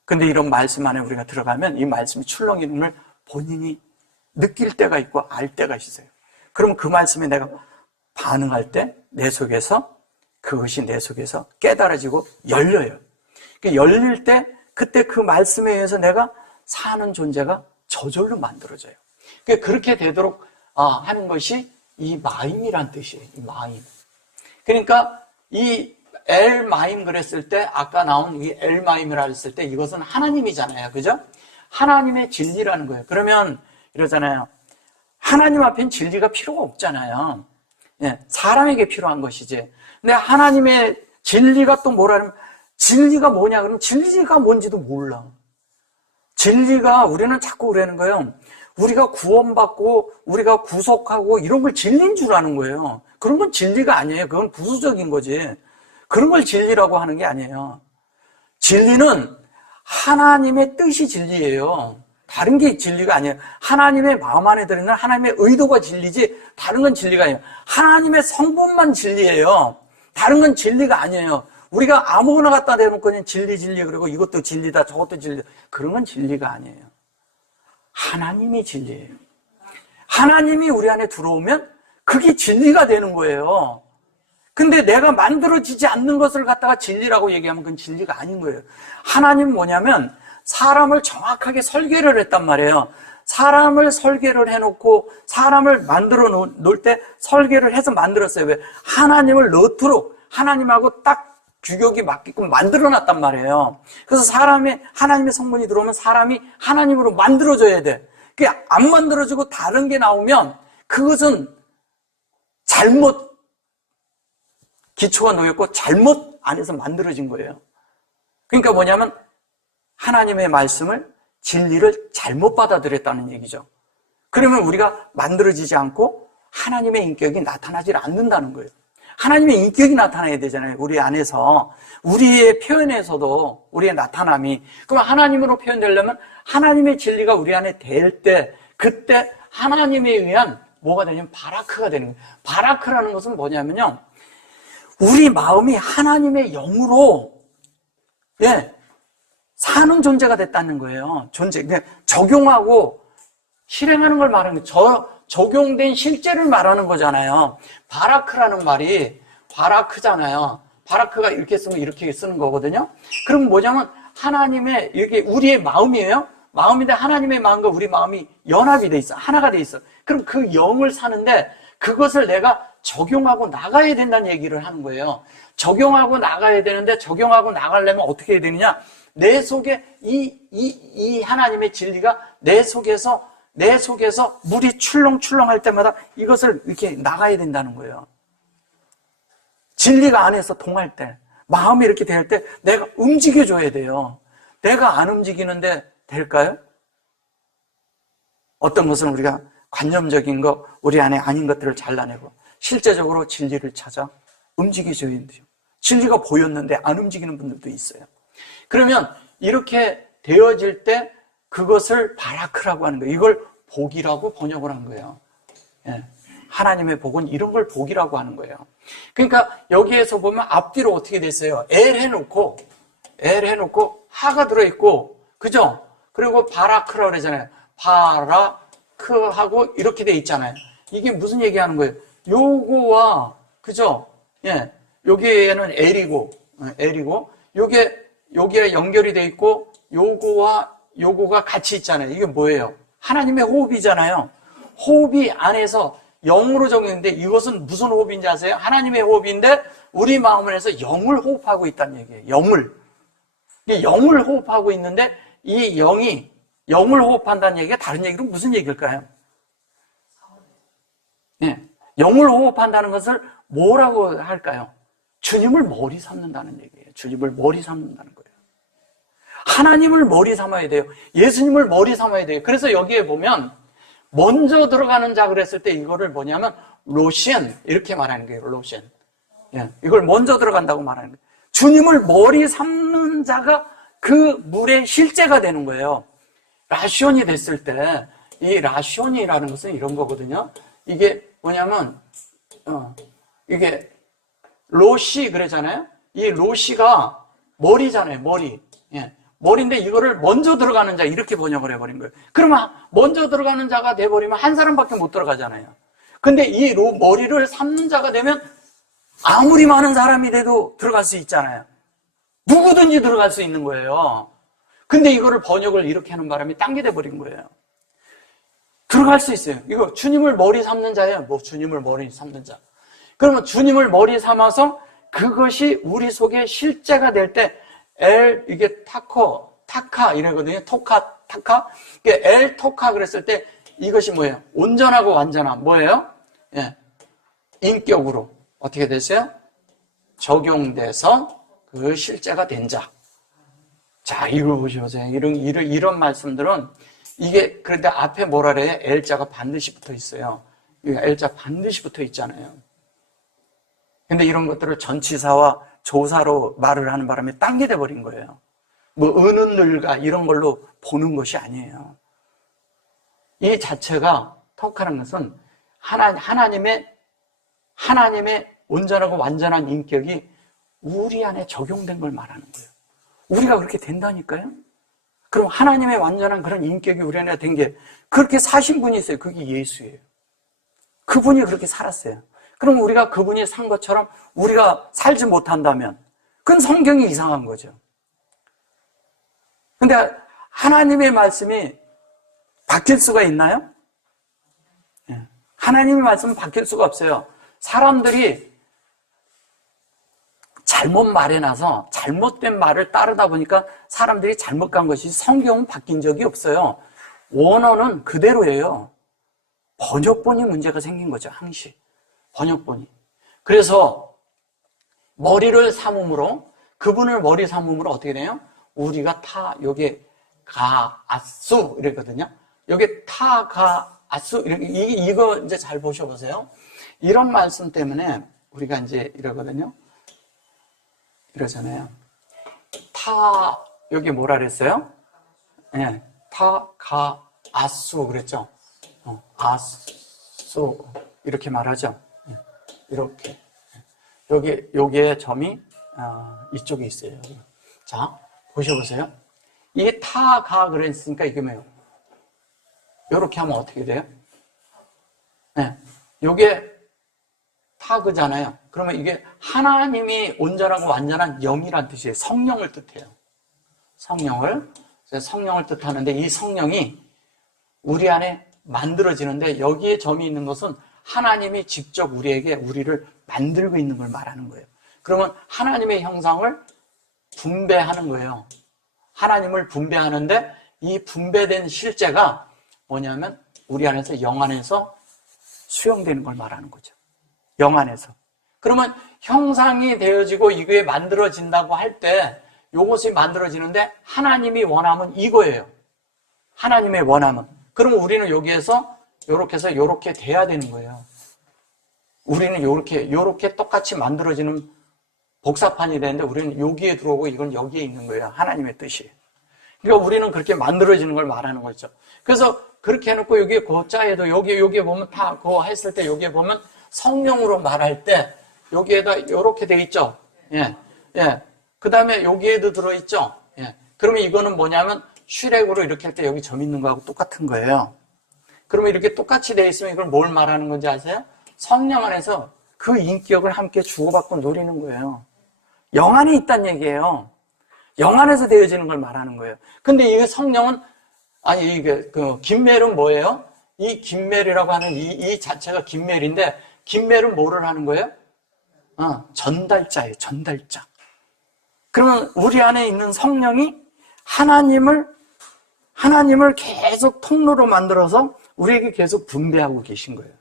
근데 이런 말씀 안에 우리가 들어가면 이 말씀이 출렁이는 걸 본인이 느낄 때가 있고 알 때가 있어요. 그러면 그 말씀에 내가 반응할 때 내 속에서 그것이 내 속에서 깨달아지고 열려요. 열릴 때 그때 그 말씀에 의해서 내가 사는 존재가 저절로 만들어져요. 그렇게 되도록 하는 것이 이 마임이란 뜻이에요. 이 마임. 그러니까 이 엘 마임 그랬을 때 아까 나온 이 엘 마임이라 했을 때 이것은 하나님이잖아요. 그죠? 하나님의 진리라는 거예요. 그러면 이러잖아요. 하나님 앞엔 진리가 필요가 없잖아요. 예, 사람에게 필요한 것이지. 근데 하나님의 진리가 또 뭐라면 진리가 뭐냐 그러면 진리가 뭔지도 몰라. 진리가 우리는 자꾸 그러는 거예요. 우리가 구원받고 우리가 구속하고 이런 걸 진리인 줄 아는 거예요. 그런 건 진리가 아니에요. 그건 부수적인 거지. 그런 걸 진리라고 하는 게 아니에요. 진리는 하나님의 뜻이 진리예요. 다른 게 진리가 아니에요. 하나님의 마음 안에 들어있는 하나님의 의도가 진리지 다른 건 진리가 아니에요. 하나님의 성분만 진리예요. 다른 건 진리가 아니에요. 우리가 아무거나 갖다 대놓고 그냥 진리 그리고 이것도 진리다 저것도 진리다 그런 건 진리가 아니에요. 하나님이 진리예요. 하나님이 우리 안에 들어오면 그게 진리가 되는 거예요. 근데 내가 만들어지지 않는 것을 갖다가 진리라고 얘기하면 그건 진리가 아닌 거예요. 하나님은 뭐냐면 사람을 정확하게 설계를 했단 말이에요. 사람을 설계를 해놓고 사람을 만들어 놓을 때 설계를 해서 만들었어요. 왜? 하나님을 넣도록 하나님하고 딱 규격이 맞게끔 만들어 놨단 말이에요. 그래서 하나님의 성분이 들어오면 사람이 하나님으로 만들어져야 돼. 그게 안 만들어지고 다른 게 나오면 그것은 잘못 기초가 놓였고 잘못 안에서 만들어진 거예요. 그러니까 뭐냐면 하나님의 말씀을 진리를 잘못 받아들였다는 얘기죠. 그러면 우리가 만들어지지 않고 하나님의 인격이 나타나지 않는다는 거예요. 하나님의 인격이 나타나야 되잖아요. 우리 안에서 우리의 표현에서도 우리의 나타남이 그럼 하나님으로 표현되려면 하나님의 진리가 우리 안에 될 때 그때 하나님에 의한 뭐가 되냐면 바라크가 되는 거예요. 바라크라는 것은 뭐냐면요 우리 마음이 하나님의 영으로 사는 존재가 됐다는 거예요. 적용하고 실행하는 걸 말하는 거예요. 적용된 실제를 말하는 거잖아요. 바라크라는 말이 바라크잖아요. 바라크가 이렇게 쓰면 이렇게 쓰는 거거든요. 그럼 뭐냐면 하나님의 이게 우리의 마음이에요. 마음인데 하나님의 마음과 우리 마음이 연합이 돼 있어. 하나가 돼 있어. 그럼 그 영을 사는데 그것을 내가 적용하고 나가야 된다는 얘기를 하는 거예요. 적용하고 나가야 되는데 적용하고 나가려면 어떻게 해야 되느냐? 내 속에 이 하나님의 진리가 내 속에서 물이 출렁출렁 할 때마다 이것을 이렇게 나가야 된다는 거예요. 진리가 안에서 통할 때, 마음이 이렇게 될 때 내가 움직여줘야 돼요. 내가 안 움직이는데 될까요? 어떤 것은 우리가 관념적인 거, 우리 안에 아닌 것들을 잘라내고 실제적으로 진리를 찾아 움직여줘야 돼요. 진리가 보였는데 안 움직이는 분들도 있어요. 그러면 이렇게 되어질 때 그것을 바라크라고 하는 거예요. 이걸 복이라고 번역을 한 거예요. 하나님의 복은 이런 걸 복이라고 하는 거예요. 그러니까 여기에서 보면 앞뒤로 어떻게 됐어요? 엘 해놓고 하가 들어있고 그죠? 그리고 바라크라고 그러잖아요. 바라크하고 이렇게 돼 있잖아요. 이게 무슨 얘기하는 거예요? 요거와 그죠? 여기에는 엘이고 여기에 연결이 돼 있고 요거와 요거가 같이 있잖아요. 이게 뭐예요? 하나님의 호흡이잖아요. 호흡이 안에서 영으로 적용했는데 이것은 무슨 호흡인지 아세요? 하나님의 호흡인데 우리 마음 안에서 영을 호흡하고 있다는 얘기예요. 영을 호흡하고 있는데 이 영이 영을 호흡한다는 얘기가 다른 얘기로 무슨 얘기일까요? 영을 호흡한다는 것을 뭐라고 할까요? 주님을 머리 삼는다는 얘기예요. 주님을 머리 삼는다는 거예요. 하나님을 머리 삼아야 돼요. 예수님을 머리 삼아야 돼요. 그래서 여기에 보면 먼저 들어가는 자 그랬을 때 이거를 뭐냐면 로션 이렇게 말하는 거예요. 로션. 이걸 먼저 들어간다고 말하는 거예요. 주님을 머리 삼는 자가 그 물의 실제가 되는 거예요. 라시온이 됐을 때 이 라시온이라는 것은 이런 거거든요. 이게 뭐냐면 이게 로시 그러잖아요. 이 로시가 머리잖아요. 머리인데 이거를 먼저 들어가는 자 이렇게 번역을 해버린 거예요. 그러면 먼저 들어가는 자가 돼버리면 한 사람밖에 못 들어가잖아요. 근데 이 머리를 삼는 자가 되면 아무리 많은 사람이 돼도 들어갈 수 있잖아요. 누구든지 들어갈 수 있는 거예요. 근데 이거를 번역을 이렇게 하는 바람에 딴 게 돼버린 거예요. 들어갈 수 있어요. 이거 주님을 머리 삼는 자예요. 주님을 머리 삼는 자. 그러면 주님을 머리 삼아서 그것이 우리 속에 실제가 될 때 이게 타카 이러거든요. 타카. 이게 토카 그랬을 때 이것이 뭐예요? 온전하고 완전한 뭐예요? 인격으로 어떻게 됐어요? 적용돼서 그 실제가 된 자. 자, 이거 보셔보세요. 이런 말씀들은 이게, 그런데 앞에 뭐라 그래요? L자가 반드시 붙어 있어요. 여기 L자 반드시 붙어 있잖아요. 근데 이런 것들을 전치사와 조사로 말을 하는 바람에 딴 게 돼버린 거예요. 뭐, 은은 늘가 이런 걸로 보는 것이 아니에요. 이 자체가 턱하는 것은 하나님의 온전하고 완전한 인격이 우리 안에 적용된 걸 말하는 거예요. 우리가 그렇게 된다니까요? 그럼 하나님의 완전한 그런 인격이 우리 안에 된 게 그렇게 사신 분이 있어요. 그게 예수예요. 그분이 그렇게 살았어요. 그럼 우리가 그분이 산 것처럼 우리가 살지 못한다면 그건 성경이 이상한 거죠. 근데 하나님의 말씀이 바뀔 수가 있나요? 하나님의 말씀은 바뀔 수가 없어요. 사람들이 잘못 말해놔서 잘못된 말을 따르다 보니까 사람들이 잘못 간 것이 성경은 바뀐 적이 없어요. 원어는 그대로예요. 번역본이 문제가 생긴 거죠. 항시 번역본이. 그래서 머리를 삼음으로 그분을 머리 삼음으로 어떻게 돼요? 우리가 요게 가아수 이랬거든요. 요게 가아수 이거 이제 잘 보셔보세요. 이런 말씀 때문에 우리가 이제 이러거든요. 이러잖아요. 여기 뭐라 그랬어요? 예, 아수 그랬죠? 아수 이렇게 말하죠. 예, 이렇게. 여기에 점이 이쪽에 있어요. 여기. 자, 보셔보세요. 이게 그랬으니까 이게 뭐예요? 이렇게 하면 어떻게 돼요? 네, 요게 타그잖아요. 그러면 이게 하나님이 온전하고 완전한 영이란 뜻이에요. 성령을 뜻해요. 성령을 뜻하는데 이 성령이 우리 안에 만들어지는데 여기에 점이 있는 것은 하나님이 직접 우리를 만들고 있는 걸 말하는 거예요. 그러면 하나님의 형상을 분배하는 거예요. 하나님을 분배하는데 이 분배된 실제가 뭐냐면 우리 안에서 영 안에서 수용되는 걸 말하는 거죠. 영 안에서. 그러면 형상이 되어지고 이게 만들어진다고 할 때 이것이 만들어지는데 하나님이 원하면 이거예요. 하나님의 원함은. 그러면 우리는 여기에서 요렇게 해서 요렇게 돼야 되는 거예요. 우리는 요렇게 똑같이 만들어지는 복사판이 되는데 우리는 여기에 들어오고 이건 여기에 있는 거예요. 하나님의 뜻이. 그러니까 우리는 그렇게 만들어지는 걸 말하는 거죠. 그래서 그렇게 해놓고 여기에 고자에도 여기에 보면 다 그거 했을 때 여기에 보면 성령으로 말할 때 여기에다 요렇게 돼 있죠. 예. 그 다음에 여기에도 들어있죠. 예. 그러면 이거는 뭐냐면 슈렉으로 이렇게 할 때 여기 점 있는 거하고 똑같은 거예요. 그러면 이렇게 똑같이 돼 있으면 이걸 뭘 말하는 건지 아세요? 성령 안에서 그 인격을 함께 주고받고 누리는 거예요. 영 안에 있다는 얘기예요. 영 안에서 되어지는 걸 말하는 거예요. 근데 이 성령은, 김멜은 뭐예요? 이 김멜이라고 하는 이 자체가 김멜인데, 김멜은 뭐를 하는 거예요? 전달자예요, 전달자. 그러면 우리 안에 있는 성령이 하나님을 계속 통로로 만들어서 우리에게 계속 분배하고 계신 거예요.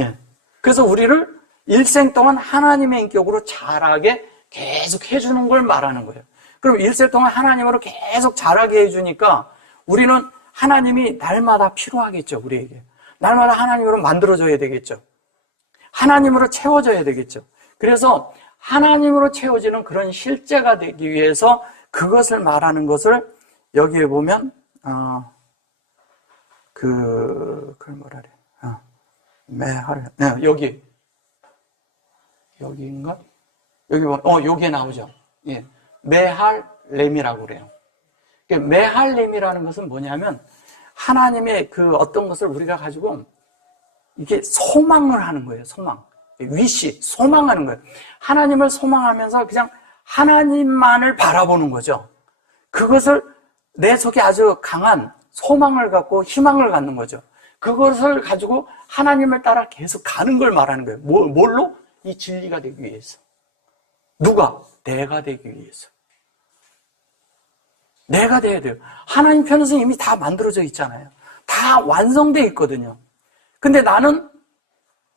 예. 그래서 우리를 일생 동안 하나님의 인격으로 자라게 계속 해주는 걸 말하는 거예요. 그럼 일생 동안 하나님으로 계속 자라게 해주니까 우리는 하나님이 날마다 필요하겠죠, 우리에게. 날마다 하나님으로 만들어줘야 되겠죠. 하나님으로 채워져야 되겠죠. 그래서 하나님으로 채워지는 그런 실제가 되기 위해서 그것을 말하는 것을 여기에 보면, 그걸 뭐라 그래. 매할, 여기인가? 여기 보면, 여기에 나오죠. 예. 메할렘이라고 그래요. 메할렘이라는 것은 뭐냐면, 하나님의 그 어떤 것을 우리가 가지고, 이게 소망을 하는 거예요, 소망. 위시, 소망하는 거예요. 하나님을 소망하면서 그냥 하나님만을 바라보는 거죠. 그것을 내 속에 아주 강한 소망을 갖고 희망을 갖는 거죠. 그것을 가지고 하나님을 따라 계속 가는 걸 말하는 거예요. 뭘로? 이 진리가 되기 위해서. 누가? 내가 되기 위해서. 내가 돼야 돼요. 하나님 편에서 이미 다 만들어져 있잖아요. 다 완성돼 있거든요. 근데 나는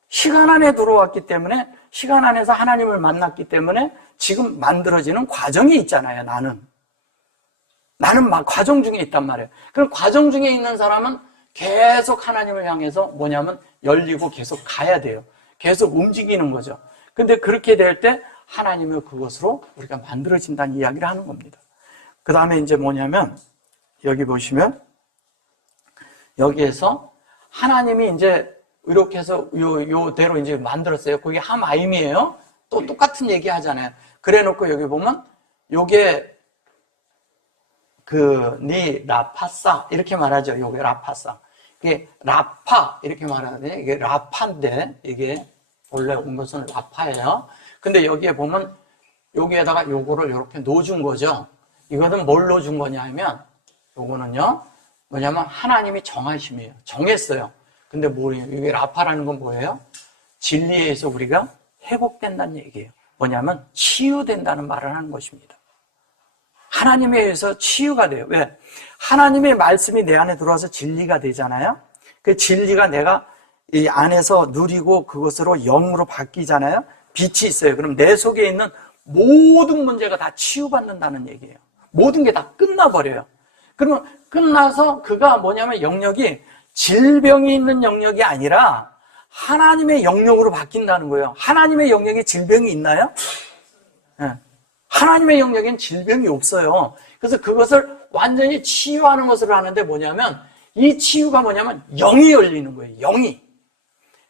시간 안에 들어왔기 때문에, 시간 안에서 하나님을 만났기 때문에 지금 만들어지는 과정이 있잖아요, 나는. 나는 막 과정 중에 있단 말이에요. 그럼 과정 중에 있는 사람은 계속 하나님을 향해서 뭐냐면 열리고 계속 가야 돼요. 계속 움직이는 거죠. 근데 그렇게 될 때 하나님의 그것으로 우리가 만들어진다는 이야기를 하는 겁니다. 그 다음에 이제 뭐냐면 여기 보시면 여기에서 하나님이 이제 이렇게 해서 요대로 이제 만들었어요. 그게 하마임이에요. 또 똑같은 얘기 하잖아요. 그래 놓고 여기 보면 요게 니 라파사 이렇게 말하죠. 요게 라파사. 이게 라파 이렇게 말하는데 이게 라파인데 이게 원래 온 것은 라파예요. 근데 여기에 보면 여기에다가 요거를 이렇게 넣어준 거죠. 이거는 뭘 넣어준 거냐 하면 요거는요 뭐냐면 하나님이 정하심이에요. 정했어요. 근데 뭐예요? 이게 라파라는 건 뭐예요? 진리에 의해서 우리가 회복된다는 얘기예요. 뭐냐면 치유된다는 말을 하는 것입니다. 하나님에 의해서 치유가 돼요. 왜? 하나님의 말씀이 내 안에 들어와서 진리가 되잖아요. 그 진리가 내가 이 안에서 누리고 그것으로 영으로 바뀌잖아요. 빛이 있어요. 그럼 내 속에 있는 모든 문제가 다 치유받는다는 얘기예요. 모든 게 다 끝나버려요. 그러면 끝나서 그가 뭐냐면 영역이 질병이 있는 영역이 아니라 하나님의 영역으로 바뀐다는 거예요. 하나님의 영역에 질병이 있나요? 네. 하나님의 영역엔 질병이 없어요. 그래서 그것을 완전히 치유하는 것을 하는데 뭐냐면 이 치유가 뭐냐면 영이 열리는 거예요. 영이.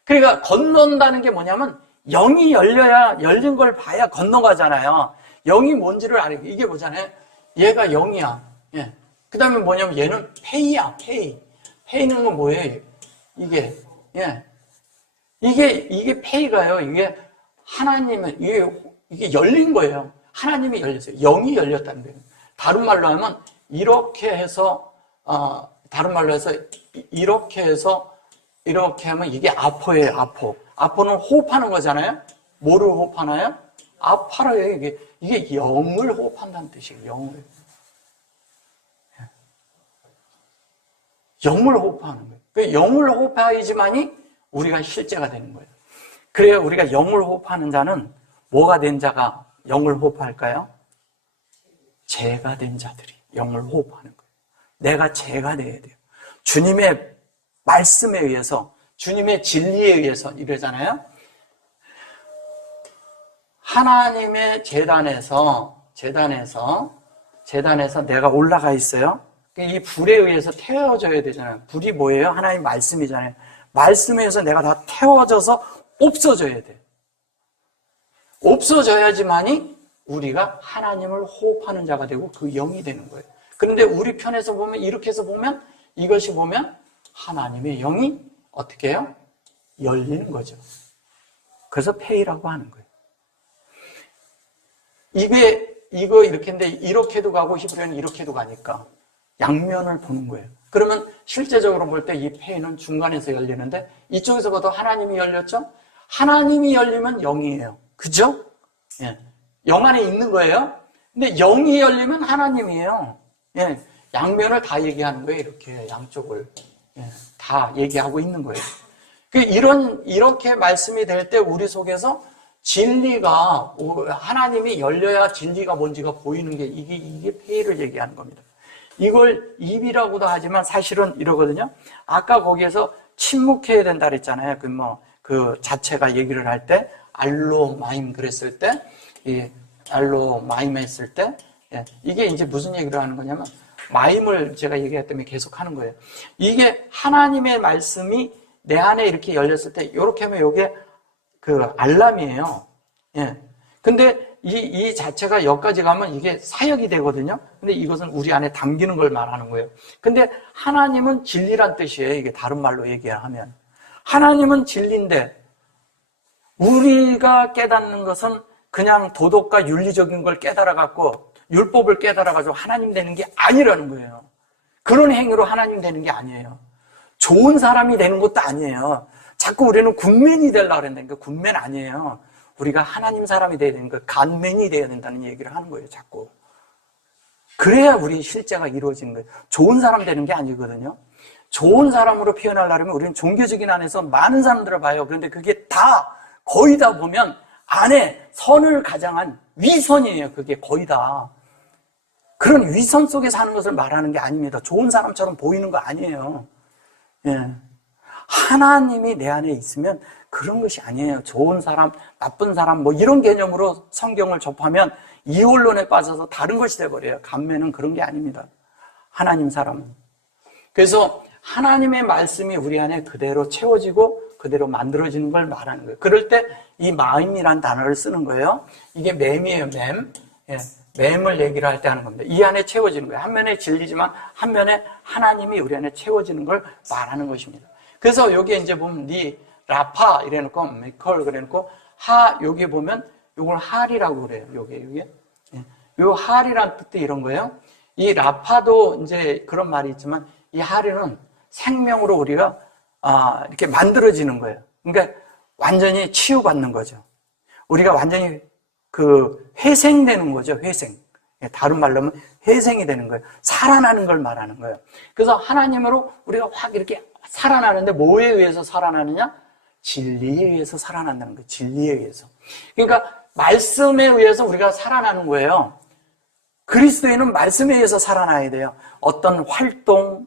그러니까 건넌다는 게 뭐냐면 영이 열려야 열린 걸 봐야 건너가잖아요. 영이 뭔지를 알아요. 이게 뭐잖아요. 얘가 영이야. 예. 그 다음에 뭐냐면 얘는 페이야. 페이는 건 뭐예요? 이게 예. 이게 페이가요. 이게 하나님은 이게 열린 거예요. 하나님이 열렸어요. 영이 열렸다는 거예요. 다른 말로 하면 이렇게 해서 이렇게 하면 이게 아포예요. 아포는 호흡하는 거잖아요. 뭐를 호흡하나요? 아파라요. 이게 영을 호흡한다는 뜻이에요. 영을 호흡하는 거예요. 그 영을 호흡해야지만이 우리가 실제가 되는 거예요. 그래야 우리가 영을 호흡하는 자는 뭐가 된 자가 영을 호흡할까요? 죄가 된 자들이 영을 호흡하는 거예요. 내가 죄가 돼야 돼요. 주님의 말씀에 의해서, 주님의 진리에 의해서 이러잖아요. 하나님의 제단에서 내가 올라가 있어요. 이 불에 의해서 태워져야 되잖아요. 불이 뭐예요? 하나님 말씀이잖아요. 말씀에 의해서 내가 다 태워져서 없어져야 돼. 없어져야지만이 우리가 하나님을 호흡하는 자가 되고 그 영이 되는 거예요. 그런데 우리 편에서 보면 이렇게 해서 보면 이것이 보면 하나님의 영이 어떻게 해요? 열리는 거죠. 그래서 페이라고 하는 거예요. 이거 이렇게 했는데 이렇게도 가고 히브리어는 이렇게도 가니까 양면을 보는 거예요. 그러면 실제적으로 볼 때 이 페이는 중간에서 열리는데 이쪽에서 봐도 하나님이 열렸죠? 하나님이 열리면 영이에요. 그죠? 예. 영 안에 있는 거예요. 근데 영이 열리면 하나님이에요. 예. 양면을 다 얘기하는 거예요. 이렇게 양쪽을 다 얘기하고 있는 거예요. 이렇게 말씀이 될 때 우리 속에서 진리가 하나님이 열려야 진리가 뭔지가 보이는 게 이게 페이를 얘기하는 겁니다. 이걸 입이라고도 하지만 사실은 이러거든요. 아까 거기에서 침묵해야 된다 그랬잖아요. 그 자체가 얘기를 할 때 알로마임 그랬을 때, 이 알로마임 했을 때, 이게 이제 무슨 얘기를 하는 거냐면 마임을 제가 얘기했다면 계속 하는 거예요. 이게 하나님의 말씀이 내 안에 이렇게 열렸을 때 이렇게 하면 이게 그 알람이에요. 예. 근데 이 자체가 여기까지 가면 이게 사역이 되거든요. 근데 이것은 우리 안에 담기는 걸 말하는 거예요. 근데 하나님은 진리란 뜻이에요. 이게 다른 말로 얘기하면. 하나님은 진리인데 우리가 깨닫는 것은 그냥 도덕과 윤리적인 걸 깨달아갖고 율법을 깨달아가지고 하나님 되는 게 아니라는 거예요. 그런 행위로 하나님 되는 게 아니에요. 좋은 사람이 되는 것도 아니에요. 자꾸 우리는 굿맨이 되려고 그랬는데 굿맨 아니에요. 우리가 하나님 사람이 돼야 되는 거, 간맨이 돼야 된다는 얘기를 하는 거예요, 자꾸. 그래야 우리 실제가 이루어지는 거예요. 좋은 사람 되는 게 아니거든요. 좋은 사람으로 표현하려면 우리는 종교적인 안에서 많은 사람들을 봐요. 그런데 그게 다, 거의 다 보면 안에 선을 가장한 위선이에요. 그게 거의 다. 그런 위선 속에 사는 것을 말하는 게 아닙니다. 좋은 사람처럼 보이는 거 아니에요. 예. 하나님이 내 안에 있으면 그런 것이 아니에요. 좋은 사람, 나쁜 사람, 뭐 이런 개념으로 성경을 접하면 이혼론에 빠져서 다른 것이 돼버려요. 감매는 그런 게 아닙니다. 하나님 사람은. 그래서 하나님의 말씀이 우리 안에 그대로 채워지고 그대로 만들어지는 걸 말하는 거예요. 그럴 때 이 마음이란 단어를 쓰는 거예요. 이게 맴이에요, 맴. 예, 맴을 얘기를 할 때 하는 겁니다. 이 안에 채워지는 거예요. 한 면에 진리지만 한 면에 하나님이 우리 안에 채워지는 걸 말하는 것입니다. 그래서 여기에 이제 보면 라파 이래놓고 메컬 그래놓고 여기에 보면 이걸 할이라고 그래요. 요게. 예. 요 할이란 뜻도 이런 거예요. 이 라파도 이제 그런 말이 있지만 이 할은 생명으로 우리가 이렇게 만들어지는 거예요. 그러니까 완전히 치유받는 거죠. 우리가 완전히 회생되는 거죠. 회생. 다른 말로 하면 회생이 되는 거예요. 살아나는 걸 말하는 거예요. 그래서 하나님으로 우리가 확 이렇게 살아나는데 뭐에 의해서 살아나느냐? 진리에 의해서 살아난다는 거예요. 진리에 의해서. 그러니까 말씀에 의해서 우리가 살아나는 거예요. 그리스도인은 말씀에 의해서 살아나야 돼요. 어떤 활동,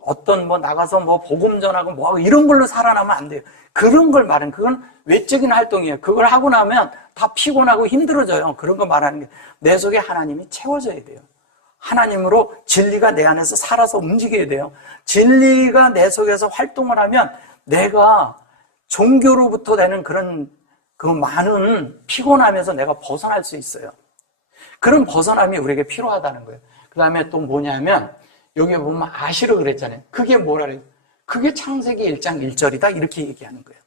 나가서 복음 전하고 하고 이런 걸로 살아나면 안 돼요. 그런 걸 말하는, 그건 외적인 활동이에요. 그걸 하고 나면 다 피곤하고 힘들어져요. 그런 거 말하는 게 내 속에 하나님이 채워져야 돼요. 하나님으로 진리가 내 안에서 살아서 움직여야 돼요. 진리가 내 속에서 활동을 하면 내가 종교로부터 되는 그런 많은 피곤함에서 내가 벗어날 수 있어요. 그런 벗어남이 우리에게 필요하다는 거예요. 그 다음에 또 뭐냐면 여기에 보면 아시르 그랬잖아요. 그게 뭐라 그래요? 그게 창세기 1장 1절이다 이렇게 얘기하는 거예요.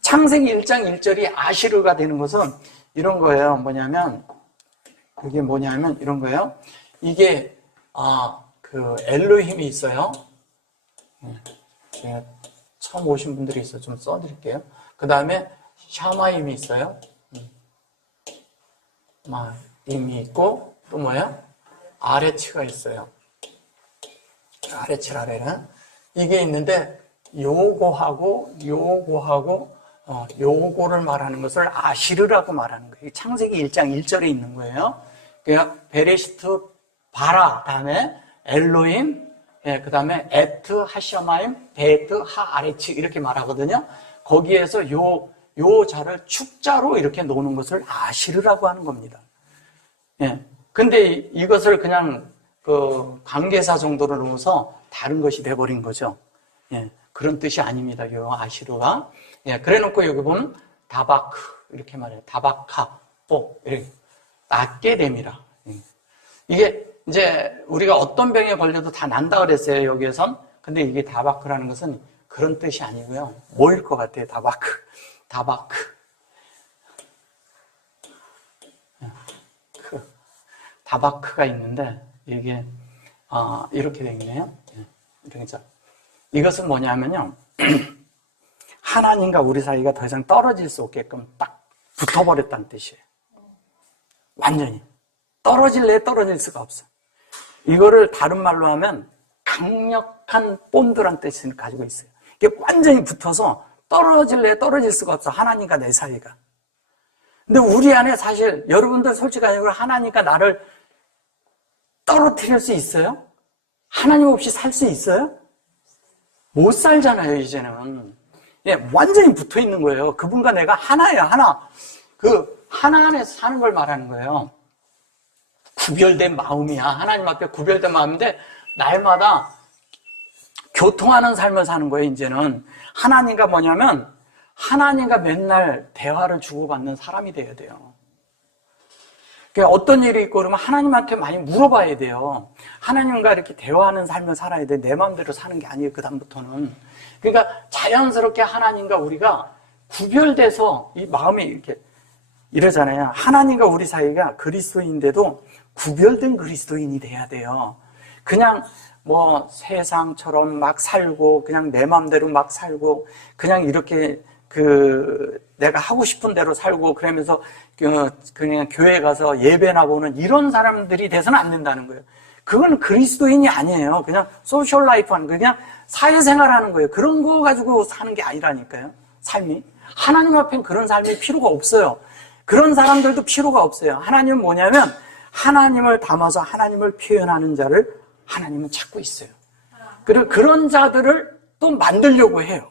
창세기 1장 1절이 아시르가 되는 것은 이런 거예요. 그게 뭐냐면 이런 거예요. 이게 엘로힘이 있어요. 제가 처음 오신 분들이 있어요. 좀 써드릴게요. 그 다음에 샤마임이 있어요. 임이 있고 또 뭐예요? 아레치가 있어요. 아레치 아레는 이게 있는데 요거하고 요거를 말하는 것을 아시르라고 말하는 거예요. 창세기 1장 1절에 있는 거예요. 그러니까 베레시트 바라 다음에 엘로임 그 다음에 에트 하셔마임 베트 하아레치 이렇게 말하거든요. 거기에서 요 자를 축자로 이렇게 놓는 것을 아시르라고 하는 겁니다. 근데 이것을 그냥 관계사 정도로 놓아서 다른 것이 돼버린 거죠. 그런 뜻이 아닙니다. 요 아시르가. 그래 놓고 여기 보면 다바크 이렇게 말해요. 다바카 이렇게 낫게 됨이라. 이게 이제 우리가 어떤 병에 걸려도 다 난다 그랬어요. 여기에선. 근데 이게 다바크라는 것은 그런 뜻이 아니고요. 뭐일 것 같아요? 다바크. 다바크가 있는데 이게 이렇게 되겠네요. 그러니까 이것은 뭐냐면요. 하나님과 우리 사이가 더 이상 떨어질 수 없게끔 딱 붙어버렸다는 뜻이에요. 완전히 떨어질 수가 없어. 이거를 다른 말로 하면 강력한 본드란 뜻을 가지고 있어요. 이게 완전히 붙어서 떨어질 수가 없어. 하나님과 내 사이가. 근데 우리 안에 사실 여러분들 솔직하게 하나님과 나를 떨어뜨릴 수 있어요? 하나님 없이 살 수 있어요? 못 살잖아요, 이제는. 완전히 붙어 있는 거예요. 그분과 내가 하나예요, 하나. 하나 안에서 사는 걸 말하는 거예요. 구별된 마음이야. 하나님 앞에 구별된 마음인데, 날마다 교통하는 삶을 사는 거예요, 이제는. 하나님과 뭐냐면, 하나님과 맨날 대화를 주고받는 사람이 돼야 돼요. 그러니까 어떤 일이 있고 그러면 하나님한테 많이 물어봐야 돼요. 하나님과 이렇게 대화하는 삶을 살아야 돼. 내 마음대로 사는 게 아니에요, 그다음부터는. 그러니까 자연스럽게 하나님과 우리가 구별돼서 이 마음이 이렇게 이러잖아요. 하나님과 우리 사이가 그리스도인인데도 구별된 그리스도인이 돼야 돼요. 그냥 세상처럼 막 살고 그냥 내 마음대로 막 살고 그냥 이렇게 내가 하고 싶은 대로 살고 그러면서 그냥 교회 가서 예배나 보는 이런 사람들이 돼서는 안 된다는 거예요. 그건 그리스도인이 아니에요. 그냥 소셜 라이프 하는 거예요. 그냥 사회생활 하는 거예요. 그런 거 가지고 사는 게 아니라니까요. 삶이. 하나님 앞엔 그런 삶이 필요가 없어요. 그런 사람들도 필요가 없어요. 하나님은 뭐냐면 하나님을 담아서 하나님을 표현하는 자를 하나님은 찾고 있어요. 그리고 그런 자들을 또 만들려고 해요.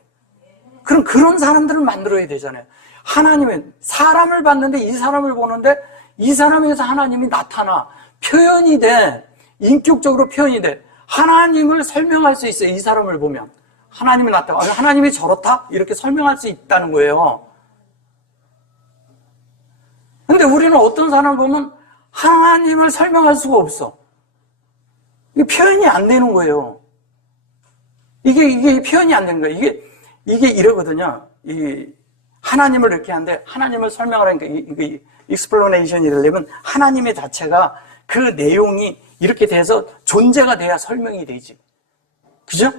그럼 그런 사람들을 만들어야 되잖아요. 하나님은 사람을 봤는데 이 사람을 보는데 이 사람에서 하나님이 나타나 표현이 돼. 인격적으로 표현이 돼. 하나님을 설명할 수 있어요. 이 사람을 보면 하나님이 나타나. 하나님이 저렇다? 이렇게 설명할 수 있다는 거예요. 근데 우리는 어떤 사람을 보면 하나님을 설명할 수가 없어. 이게 표현이 안 되는 거예요. 이게 표현이 안 되는 거예요. 이게 이러거든요. 하나님을 이렇게 하는데 하나님을 설명하라니까 이게 explanation 이러려면 하나님의 자체가 그 내용이 이렇게 돼서 존재가 돼야 설명이 되지. 그죠?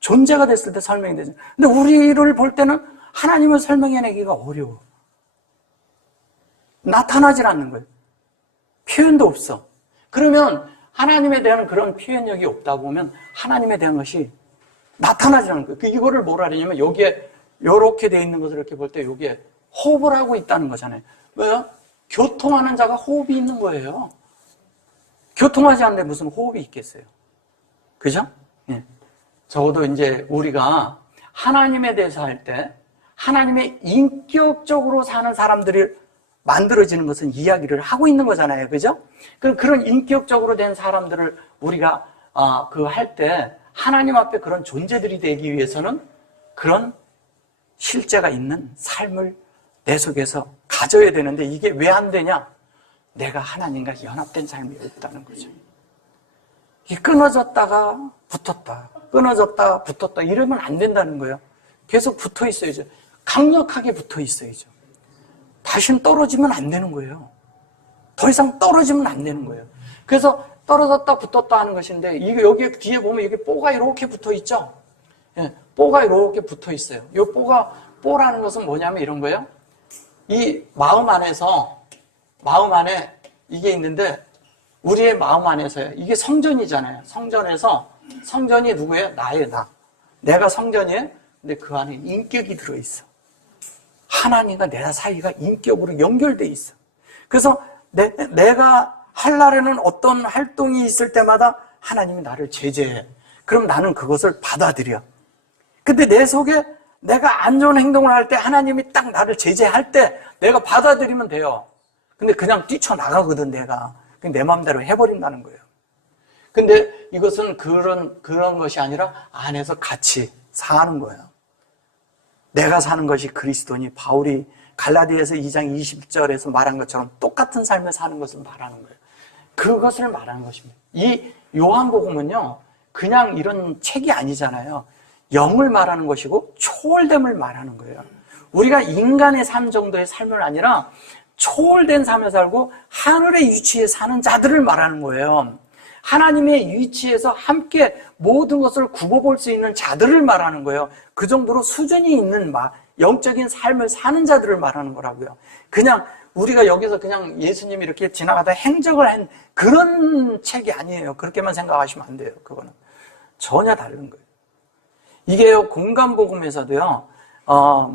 존재가 됐을 때 설명이 되죠. 근데 우리를 볼 때는 하나님을 설명해내기가 어려워. 나타나질 않는 거예요. 표현도 없어. 그러면 하나님에 대한 그런 표현력이 없다 보면 하나님에 대한 것이 나타나지 않는 거예요. 이거를 뭐라 하냐면 여기에 이렇게 돼 있는 것을 이렇게 볼 때 여기에 호흡을 하고 있다는 거잖아요. 왜요? 교통하는 자가 호흡이 있는 거예요. 교통하지 않는데 무슨 호흡이 있겠어요? 그죠? 예. 적어도 이제 우리가 하나님에 대해서 할 때 하나님의 인격적으로 사는 사람들이 만들어지는 것은 이야기를 하고 있는 거잖아요. 그죠? 그런 인격적으로 된 사람들을 우리가 할 때 하나님 앞에 그런 존재들이 되기 위해서는 그런 실제가 있는 삶을 내 속에서 가져야 되는데 이게 왜 안 되냐? 내가 하나님과 연합된 삶이 없다는 거죠. 이게 끊어졌다가 붙었다, 끊어졌다 붙었다 이러면 안 된다는 거예요. 계속 붙어 있어야죠. 강력하게 붙어 있어야죠. 다시는 떨어지면 안 되는 거예요. 더 이상 떨어지면 안 되는 거예요. 그래서 떨어졌다 붙었다 하는 것인데 이게 여기 뒤에 보면 여기 뽀가 이렇게 붙어 있죠. 예, 뽀가 이렇게 붙어 있어요. 이 뽀라는 것은 뭐냐면 이런 거예요. 이 마음 안에 이게 있는데 우리의 마음 안에서요. 이게 성전이잖아요. 성전이 누구예요? 나예요, 나. 내가 성전이에요. 근데 그 안에 인격이 들어있어. 하나님과 내 사이가 인격으로 연결돼 있어. 그래서 내가 하려는 어떤 활동이 있을 때마다 하나님이 나를 제재해. 그럼 나는 그것을 받아들여. 근데 내 속에 내가 안 좋은 행동을 할 때 하나님이 딱 나를 제재할 때 내가 받아들이면 돼요. 근데 그냥 뛰쳐나가거든, 내가. 내 마음대로 해버린다는 거예요. 근데 이것은 그런 것이 아니라 안에서 같이 사는 거예요. 내가 사는 것이 그리스도니 바울이 갈라디아서 2장 20절에서 말한 것처럼 똑같은 삶을 사는 것을 말하는 거예요. 그것을 말하는 것입니다. 이 요한복음은요, 그냥 이런 책이 아니잖아요. 영을 말하는 것이고 초월됨을 말하는 거예요. 우리가 인간의 삶 정도의 삶을 아니라 초월된 삶을 살고 하늘의 위치에 사는 자들을 말하는 거예요. 하나님의 위치에서 함께 모든 것을 굽어볼 수 있는 자들을 말하는 거예요. 그 정도로 수준이 있는 영적인 삶을 사는 자들을 말하는 거라고요. 그냥 우리가 여기서 그냥 예수님이 이렇게 지나가다 행적을 한 그런 책이 아니에요. 그렇게만 생각하시면 안 돼요. 그거는 전혀 다른 거예요. 이게요, 공간복음에서도요,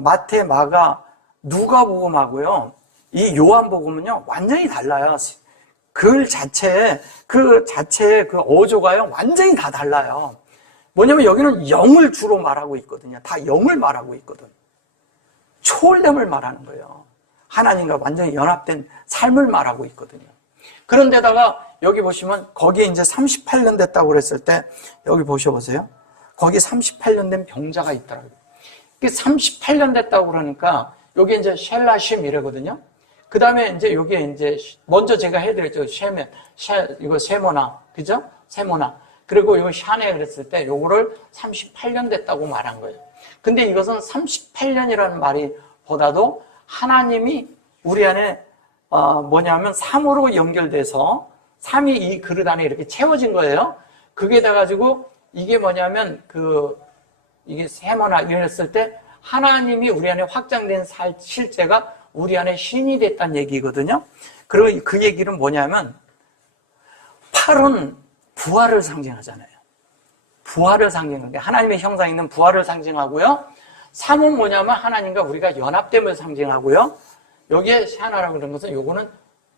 마태, 마가, 누가복음하고요, 이 요한복음은요, 완전히 달라요. 그 자체의 그 어조가요, 완전히 다 달라요. 뭐냐면 여기는 영을 주로 말하고 있거든요. 다 영을 말하고 있거든. 초월됨을 말하는 거예요. 하나님과 완전히 연합된 삶을 말하고 있거든요. 그런데다가 여기 보시면 거기에 이제 38년 됐다고 그랬을 때 여기 보셔보세요. 거기 38년 된 병자가 있더라고요. 38년 됐다고 그러니까 여기 이제 셸라심 이래거든요. 그 다음에 이제 여기에 이제 먼저 제가 해드렸죠. 이거 세모나, 그죠? 세모나. 그리고 이거 샤네 그랬을 때 요거를 38년 됐다고 말한 거예요. 근데 이것은 38년이라는 말이 보다도 하나님이 우리 안에 뭐냐면 3으로 연결돼서 3이 이 그릇 안에 이렇게 채워진 거예요. 그게 돼가지고 이게 뭐냐면 이게 세모나 이랬을 때 하나님이 우리 안에 확장된 실제가 우리 안에 신이 됐다는 얘기거든요. 그리고 그 얘기는 뭐냐면 8은 부활을 상징하잖아요. 부활을 상징하는 게 하나님의 형상이 있는 부활을 상징하고요. 3은 뭐냐면 하나님과 우리가 연합됨을 상징하고요. 여기에 샤나라고 그런 것은 요거는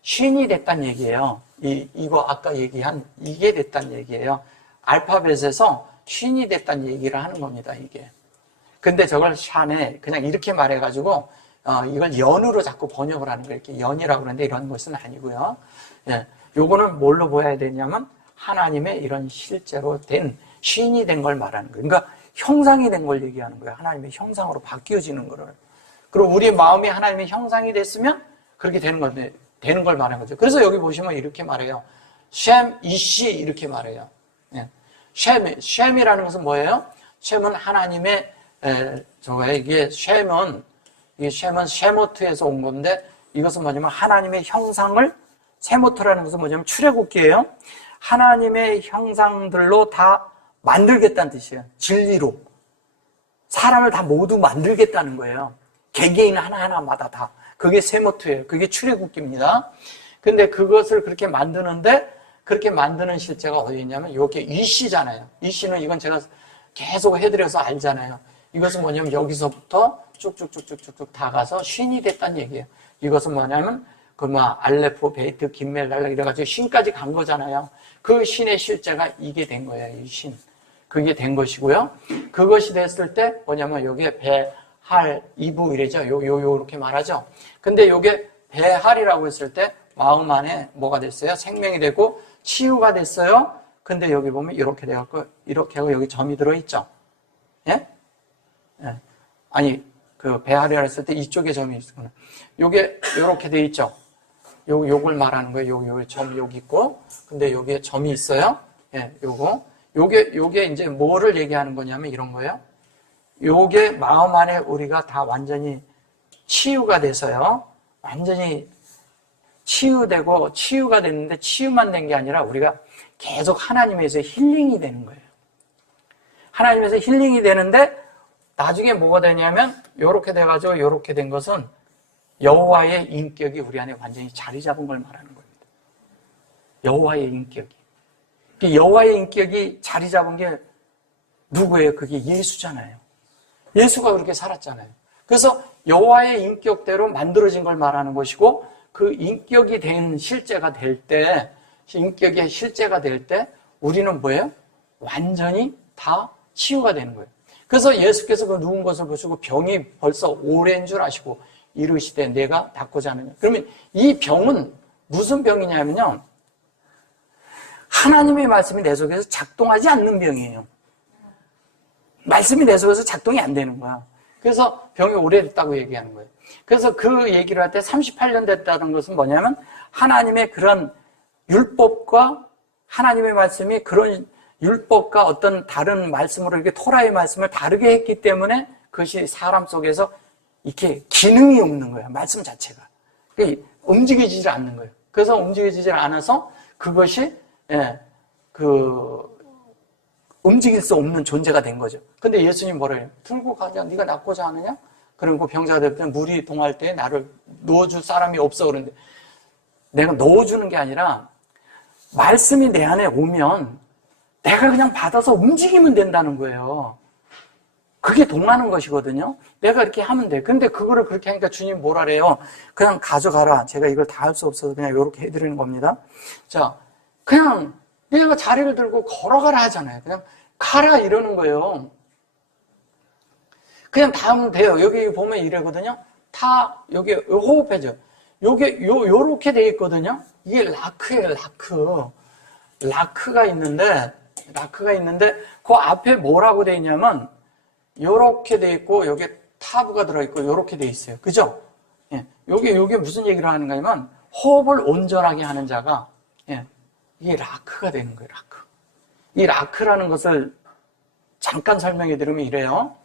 쉰이 됐다는 얘기예요. 이거 아까 얘기한 이게 됐다는 얘기예요. 알파벳에서 쉰이 됐다는 얘기를 하는 겁니다, 이게. 근데 저걸 샨에 그냥 이렇게 말해가지고, 이걸 연으로 자꾸 번역을 하는 거예요. 이렇게 연이라고 그러는데 이런 것은 아니고요. 예. 요거는 뭘로 보아야 되냐면, 하나님의 이런 실제로 된, 쉰이 된 걸 말하는 거예요. 그러니까 형상이 된 걸 얘기하는 거예요. 하나님의 형상으로 바뀌어지는 거를. 그리고 우리 마음이 하나님의 형상이 됐으면 그렇게 되는 건데, 되는 걸 말하는 거죠. 그래서 여기 보시면 이렇게 말해요. 셈, 이시 이렇게 말해요. 예. 셈이라는 것은 뭐예요? 셈은 하나님의 이게 셈은 쉐모트에서 온 건데 이것은 뭐냐면 하나님의 형상을 쉐모트라는 것은 뭐냐면 출애굽기예요. 하나님의 형상들로 다 만들겠다는 뜻이에요. 진리로 사람을 다 모두 만들겠다는 거예요. 개개인 하나하나마다 다. 그게 쉐모트예요. 그게 출애굽기입니다. 근데 그것을 그렇게 만드는데 그렇게 만드는 실제가 어디 있냐면 이게 이시잖아요. 이시는 이건 제가 계속 해드려서 알잖아요. 이것은 뭐냐면 여기서부터 쭉쭉쭉쭉쭉 다 가서 쉰이 됐다는 얘기예요. 이것은 뭐냐면 알레프, 베이트, 김멜, 날라 이래가지고 쉰까지 간 거잖아요. 그 쉰의 실제가 이게 된 거예요. 이 쉰. 그게 된 것이고요. 그것이 됐을 때 뭐냐면 여기에 배, 할, 이부 이래죠. 요렇게 말하죠. 근데 요게 배할이라고 했을 때 마음 안에 뭐가 됐어요? 생명이 되고 치유가 됐어요. 근데 여기 보면 이렇게 돼갖고 이렇게 하고 여기 점이 들어있죠. 예? 예. 아니 그 배할이라 했을 때 이쪽에 점이 있구나. 요게 요렇게 돼 있죠. 요걸 말하는 거예요. 요 점 여기 있고 근데 여기에 점이 있어요. 예, 요게 이제 뭐를 얘기하는 거냐면 이런 거예요. 요게 마음 안에 우리가 다 완전히 치유가 돼서요. 완전히 치유되고 치유가 됐는데 치유만 된 게 아니라 우리가 계속 하나님에서 힐링이 되는 거예요. 하나님에서 힐링이 되는데 나중에 뭐가 되냐면 요렇게 돼가지고 요렇게 된 것은 여호와의 인격이 우리 안에 완전히 자리 잡은 걸 말하는 겁니다. 여호와의 인격이. 여호와의 인격이 자리 잡은 게 누구예요? 그게 예수잖아요. 예수가 그렇게 살았잖아요. 그래서 여호와의 인격대로 만들어진 걸 말하는 것이고 그 인격이 된 실제가 될 때, 인격의 실제가 될 때 우리는 뭐예요? 완전히 다 치유가 되는 거예요. 그래서 예수께서 그 누운 것을 보시고 병이 벌써 오래인 줄 아시고 이르시되 내가 낫고자 하느냐. 그러면 이 병은 무슨 병이냐면요. 하나님의 말씀이 내 속에서 작동하지 않는 병이에요. 말씀이 내 속에서 작동이 안 되는 거야. 그래서 병이 오래됐다고 얘기하는 거예요. 그래서 그 얘기를 할 때 38년 됐다는 것은 뭐냐면 하나님의 그런 율법과 하나님의 말씀이 그런 율법과 어떤 다른 말씀으로 이렇게 토라의 말씀을 다르게 했기 때문에 그것이 사람 속에서 이렇게 기능이 없는 거예요. 말씀 자체가. 움직여지질 않는 거예요. 그래서 움직여지질 않아서 그것이 움직일 수 없는 존재가 된 거죠. 근데 예수님 뭐라 해요? 들고 가자. 네가 낫고자 하느냐? 그리고 병자가 될 때 물이 동할 때 나를 넣어줄 사람이 없어 그러는데 내가 넣어주는 게 아니라 말씀이 내 안에 오면 내가 그냥 받아서 움직이면 된다는 거예요. 그게 동하는 것이거든요. 내가 이렇게 하면 돼. 근데 그거를 그렇게 하니까 주님 뭐라 그래요? 그냥 가져가라. 제가 이걸 다 할 수 없어서 그냥 이렇게 해드리는 겁니다. 자, 그냥 내가 자리를 들고 걸어가라 하잖아요. 그냥 가라 이러는 거예요. 그냥 닿으면 돼요. 여기 보면 이래거든요. 여기 호흡해줘. 요렇게 돼 있거든요. 이게 라크예요, 라크. 라크가 있는데 그 앞에 뭐라고 돼 있냐면 요렇게 돼 있고 여기 타브가 들어있고 요렇게 돼 있어요. 그죠? 예. 요게 무슨 얘기를 하는가 하면 호흡을 온전하게 하는 자가 이게 라크가 되는 거예요. 라크. 이 라크라는 것을 잠깐 설명해 드리면 이래요.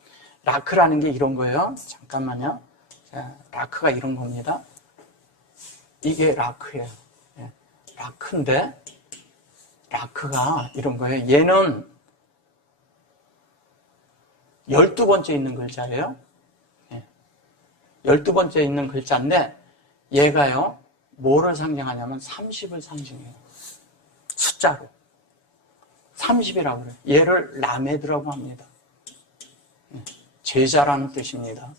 라크라는 게 이런 거예요. 잠깐만요. 자, 라크가 이런 겁니다. 이게 라크예요. 라크인데 라크가 이런 거예요. 얘는 12번째 있는 글자예요. 12번째 있는 글자인데 얘가요. 뭐를 상징하냐면 30을 상징해요. 숫자로. 30이라고 그래요. 얘를 라메드라고 합니다. 제자라는 뜻입니다.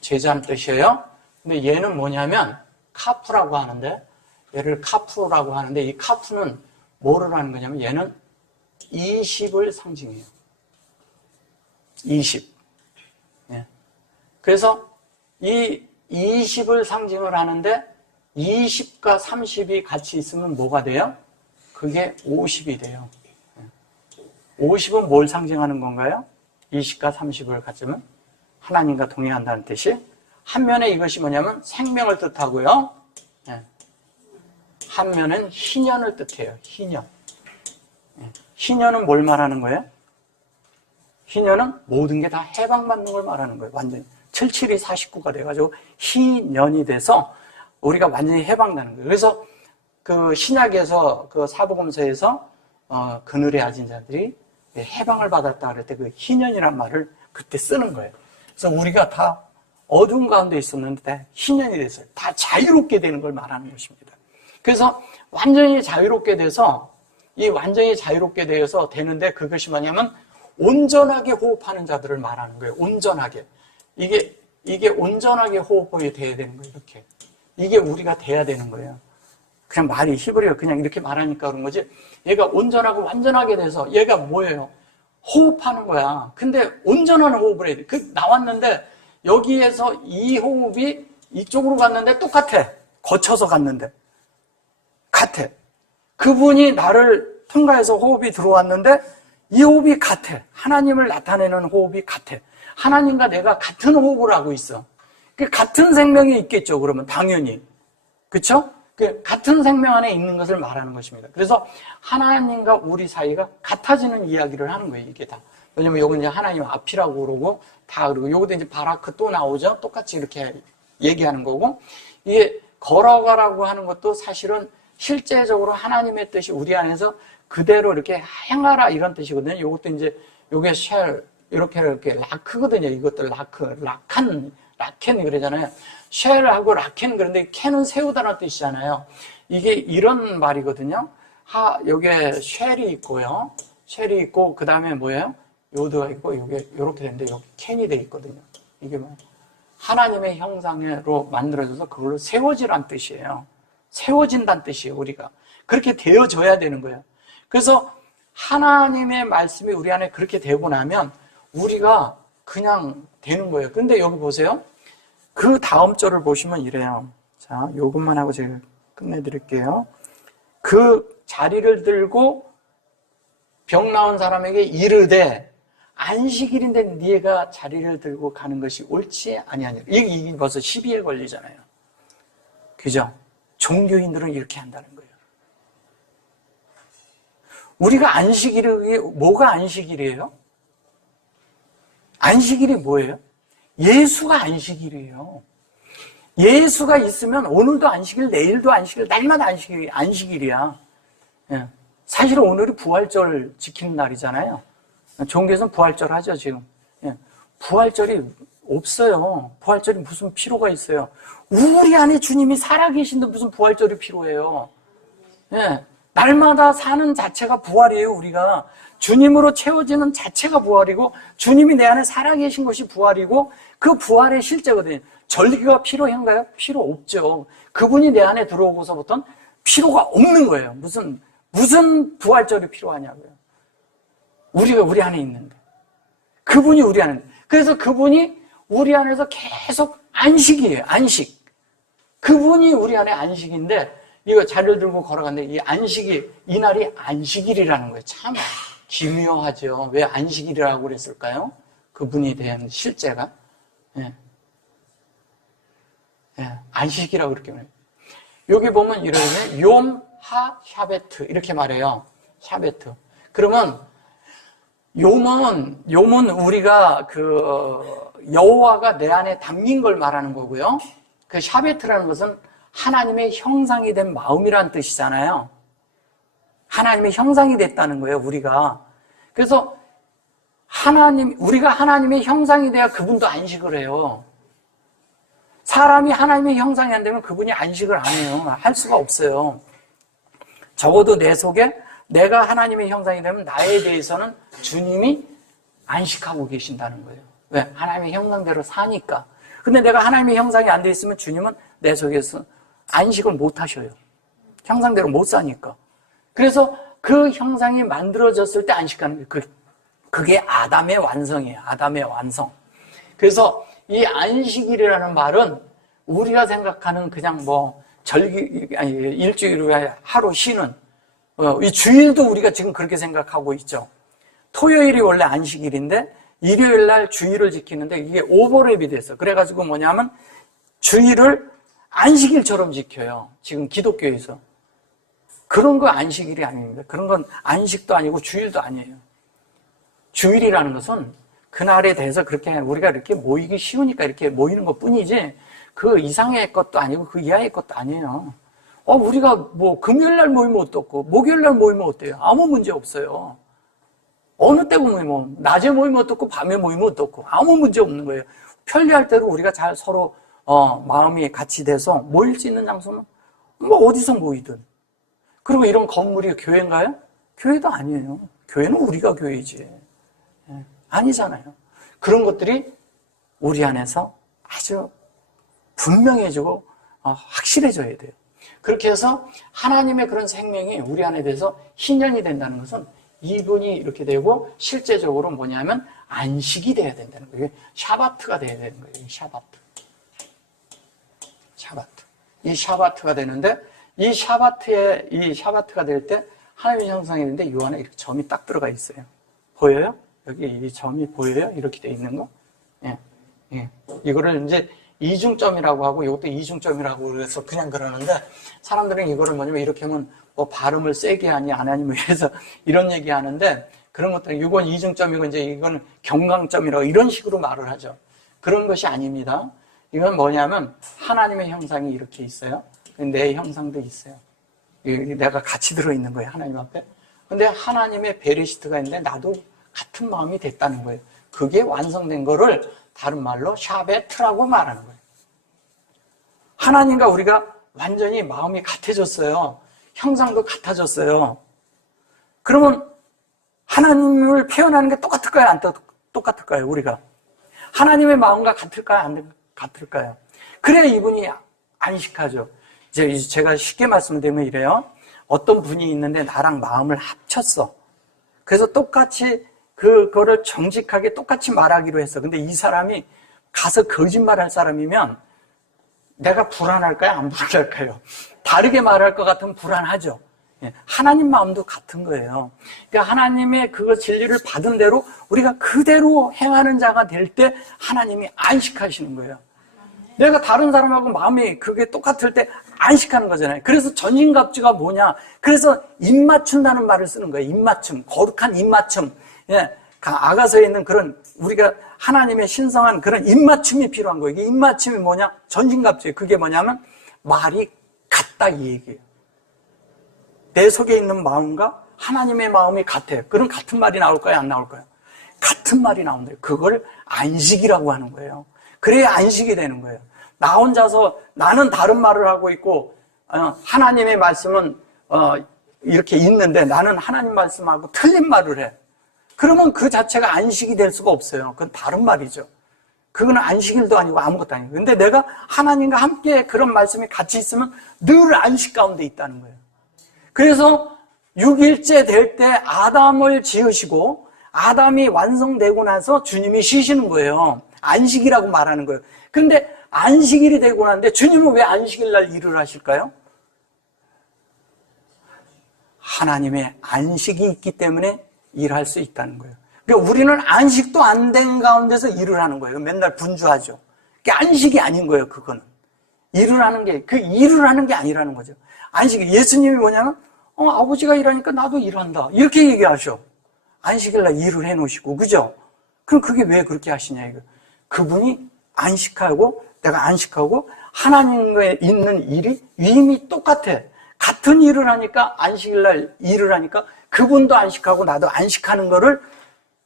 제자는 뜻이에요. 근데 얘는 뭐냐면 카프라고 하는데 얘를 카프라고 하는데, 이 카프는 뭐를 하는 거냐면 얘는 20을 상징해요. 20. 예. 그래서 이 20을 상징을 하는데 20과 30이 같이 있으면 뭐가 돼요? 그게 50이 돼요. 50은 뭘 상징하는 건가요? 20과 30을 가지면 하나님과 동행한다는 뜻이, 한 면에 이것이 뭐냐면 생명을 뜻하고요. 한 면은 희년을 뜻해요. 희년. 희년은 뭘 말하는 거예요? 희년은 모든 게 다 해방받는 걸 말하는 거예요. 완전히 77이 49가 돼가지고 희년이 돼서 우리가 완전히 해방되는 거예요. 그래서 그 신약에서 그 사복음서에서 그늘에 앉은 자들이 해방을 받았다 그럴 때 그 희년이란 말을 그때 쓰는 거예요. 그래서 우리가 다 어두운 가운데 있었는데 다 희년이 됐어요. 다 자유롭게 되는 걸 말하는 것입니다. 그래서 완전히 자유롭게 돼서, 이 완전히 자유롭게 되어서 되는데 그것이 뭐냐면 온전하게 호흡하는 자들을 말하는 거예요. 온전하게. 이게 온전하게 호흡이 돼야 되는 거예요. 이렇게. 이게 우리가 돼야 되는 거예요. 그냥 말이 히브리어 그냥 이렇게 말하니까 그런 거지. 얘가 온전하고 완전하게 돼서 얘가 뭐예요? 호흡하는 거야. 근데 온전한 호흡을 해야 돼. 나왔는데 여기에서 이 호흡이 이쪽으로 갔는데 똑같아. 거쳐서 갔는데. 같아. 그분이 나를 통과해서 호흡이 들어왔는데 이 호흡이 같아. 하나님을 나타내는 호흡이 같아. 하나님과 내가 같은 호흡을 하고 있어. 같은 생명이 있겠죠. 그러면 당연히. 그렇죠? 같은 생명 안에 있는 것을 말하는 것입니다. 그래서 하나님과 우리 사이가 같아지는 이야기를 하는 거예요. 이게 다. 왜냐면 요건 이제 하나님 앞이라고 그러고 다 그러고, 요것도 이제 바라크 또 나오죠. 똑같이 이렇게 얘기하는 거고, 이게 걸어가라고 하는 것도 사실은 실제적으로 하나님의 뜻이 우리 안에서 그대로 이렇게 행하라 이런 뜻이거든요. 요것도 이제 요게 쉘 이렇게 라크거든요. 이것들 라켄 그러잖아요. 쉘하고 라켄, 그런데 캔은 세우다라는 뜻이잖아요. 이게 이런 말이거든요. 여기에 쉘이 있고요. 쉘이 있고 그 다음에 뭐예요? 요드가 있고 이게 이렇게 되는데 여기 캔이 돼 있거든요. 이게 뭐 하나님의 형상으로 만들어져서 그걸로 세워지란 뜻이에요. 세워진다는 뜻이에요. 우리가 그렇게 되어져야 되는 거예요. 그래서 하나님의 말씀이 우리 안에 그렇게 되고 나면 우리가 그냥 되는 거예요. 근데 여기 보세요. 그 다음 절을 보시면 이래요. 자, 요것만 하고 제가 끝내드릴게요. 그 자리를 들고 병 나온 사람에게 이르되 안식일인데 네가 자리를 들고 가는 것이 옳지 아니하냐. 이게 벌써 시비에 걸리잖아요. 그죠? 종교인들은 이렇게 한다는 거예요. 우리가 안식일이 뭐가 안식일이에요? 안식일이 뭐예요? 예수가 안식일이에요. 예수가 있으면 오늘도 안식일, 내일도 안식일, 날마다 안식일이야. 예. 사실은 오늘이 부활절 지키는 날이잖아요. 종교에서는 부활절 하죠, 지금. 예. 부활절이 없어요. 부활절이 무슨 필요가 있어요. 우리 안에 주님이 살아계신데 무슨 부활절이 필요해요. 예. 날마다 사는 자체가 부활이에요, 우리가. 주님으로 채워지는 자체가 부활이고, 주님이 내 안에 살아계신 것이 부활이고, 그 부활의 실제거든요. 절기가 필요한가요? 필요 없죠. 그분이 내 안에 들어오고서부터는 필요가 없는 거예요. 무슨 부활절이 필요하냐고요. 우리가 우리 안에 있는데. 그분이 우리 안에 있는데. 그래서 그분이 우리 안에서 계속 안식이에요, 안식. 그분이 우리 안에 안식인데, 이거 자리를 들고 걸어갔는데, 이 안식이, 이 날이 안식일이라는 거예요. 참 기묘하죠. 왜 안식일이라고 그랬을까요? 그분이 대한 실제가. 예. 예, 안식이라고 그렇게 말해요. 여기 보면 이러면 욤, 하, 샤베트 이렇게 말해요. 샤베트. 그러면 욤은 우리가 여호와가 내 안에 담긴 걸 말하는 거고요. 그 샤베트라는 것은 하나님의 형상이 된 마음이라는 뜻이잖아요. 하나님의 형상이 됐다는 거예요, 우리가. 그래서 우리가 하나님의 형상이 돼야 그분도 안식을 해요. 사람이 하나님의 형상이 안 되면 그분이 안식을 안 해요. 할 수가 없어요. 적어도 내 속에 내가 하나님의 형상이 되면 나에 대해서는 주님이 안식하고 계신다는 거예요. 왜? 하나님의 형상대로 사니까. 근데 내가 하나님의 형상이 안 돼 있으면 주님은 내 속에서 안식을 못 하셔요. 형상대로 못 사니까. 그래서 그 형상이 만들어졌을 때 안식하는 거예요. 그게 아담의 완성이에요. 아담의 완성. 그래서 이 안식일이라는 말은 우리가 생각하는 그냥 뭐 일주일에 하루 쉬는 이 주일도 우리가 지금 그렇게 생각하고 있죠. 토요일이 원래 안식일인데 일요일 날 주일을 지키는데 이게 오버랩이 됐어. 그래가지고 뭐냐면 주일을 안식일처럼 지켜요. 지금 기독교에서. 그런 거 안식일이 아닙니다. 그런 건 안식도 아니고 주일도 아니에요. 주일이라는 것은 그날에 대해서 그렇게 우리가 이렇게 모이기 쉬우니까 이렇게 모이는 것 뿐이지 그 이상의 것도 아니고 그 이하의 것도 아니에요. 우리가 뭐 금요일 날 모이면 어떻고 목요일 날 모이면 어때요? 아무 문제 없어요. 어느 때고 모이면 낮에 모이면 어떻고 밤에 모이면 어떻고 아무 문제 없는 거예요. 편리할 때로 우리가 잘 서로 마음이 같이 돼서 모일 수 있는 장소는 뭐 어디서 모이든. 그리고 이런 건물이 교회인가요? 교회도 아니에요. 교회는 우리가 교회지. 아니잖아요. 그런 것들이 우리 안에서 아주 분명해지고 확실해져야 돼요. 그렇게 해서 하나님의 그런 생명이 우리 안에 대해서 희년이 된다는 것은 이분이 이렇게 되고 실제적으로 뭐냐면 안식이 돼야 된다는 거예요. 샤바트가 돼야 되는 거예요. 샤바트. 이 샤바트가 되는데 이 샤바트가 될 때 하나님의 형상이 되는데 이 안에 이렇게 점이 딱 들어가 있어요. 보여요? 여기 이 점이 보여요? 이렇게 돼 있는 거? 예. 이거를 이제 이중점이라고 하고 이것도 이중점이라고 그래서 그냥 그러는데 사람들은 이거를 뭐냐면 이렇게 하면 뭐 발음을 세게 하니 안 하니 뭐 이래서 이런 얘기 하는데 그런 것들은 이건 이중점이고 이제 이건 경강점이라고 이런 식으로 말을 하죠. 그런 것이 아닙니다. 이건 뭐냐면 하나님의 형상이 이렇게 있어요. 내 형상도 있어요. 내가 같이 들어있는 거예요. 하나님 앞에. 근데 하나님의 베레시트가 있는데 나도 같은 마음이 됐다는 거예요. 그게 완성된 거를 다른 말로 샤베트라고 말하는 거예요. 하나님과 우리가 완전히 마음이 같아졌어요. 형상도 같아졌어요. 그러면 하나님을 표현하는 게 똑같을까요? 안 똑같을까요? 우리가. 하나님의 마음과 같을까요? 안 같을까요? 그래야 이분이 안식하죠. 이제 제가 쉽게 말씀드리면 이래요. 어떤 분이 있는데 나랑 마음을 합쳤어. 그래서 똑같이 그거를 정직하게 똑같이 말하기로 했어. 근데 이 사람이 가서 거짓말할 사람이면 내가 불안할까요? 안 불안할까요? 다르게 말할 것 같으면 불안하죠. 하나님 마음도 같은 거예요. 그러니까 하나님의 그 진리를 받은 대로 우리가 그대로 행하는 자가 될 때 하나님이 안식하시는 거예요. 내가 다른 사람하고 마음이 그게 똑같을 때 안식하는 거잖아요. 그래서 전신갑주가 뭐냐? 그래서 입맞춘다는 말을 쓰는 거예요. 입맞춤, 거룩한 입맞춤. 아가서에 있는 그런 우리가 하나님의 신성한 그런 입맞춤이 필요한 거예요. 이게 입맞춤이 뭐냐? 전신갑주예요. 그게 뭐냐면 말이 같다 이 얘기예요. 내 속에 있는 마음과 하나님의 마음이 같아요. 그럼 같은 말이 나올까요? 안 나올까요? 같은 말이 나온대요. 그걸 안식이라고 하는 거예요. 그래야 안식이 되는 거예요. 나 혼자서 나는 다른 말을 하고 있고 하나님의 말씀은 이렇게 있는데 나는 하나님 말씀하고 틀린 말을 해. 그러면 그 자체가 안식이 될 수가 없어요. 그건 다른 말이죠. 그건 안식일도 아니고 아무것도 아니고. 근데 내가 하나님과 함께 그런 말씀이 같이 있으면 늘 안식 가운데 있다는 거예요. 그래서 6일째 될 때 아담을 지으시고 아담이 완성되고 나서 주님이 쉬시는 거예요. 안식이라고 말하는 거예요. 근데 안식일이 되고 나는데 주님은 왜 안식일 날 일을 하실까요? 하나님의 안식이 있기 때문에 일할 수 있다는 거예요. 그러니까 우리는 안식도 안 된 가운데서 일을 하는 거예요. 맨날 분주하죠. 그게 안식이 아닌 거예요, 그거는. 일을 하는 게, 일을 하는 게 아니라는 거죠. 안식이, 예수님이 뭐냐면, 아버지가 일하니까 나도 일한다. 이렇게 얘기하셔. 안식일 날 일을 해 놓으시고, 그죠? 그럼 그게 왜 그렇게 하시냐, 이거. 그분이 안식하고, 내가 안식하고, 하나님과 있는 일이 이미 똑같아. 같은 일을 하니까, 안식일 날 일을 하니까, 그분도 안식하고, 나도 안식하는 거를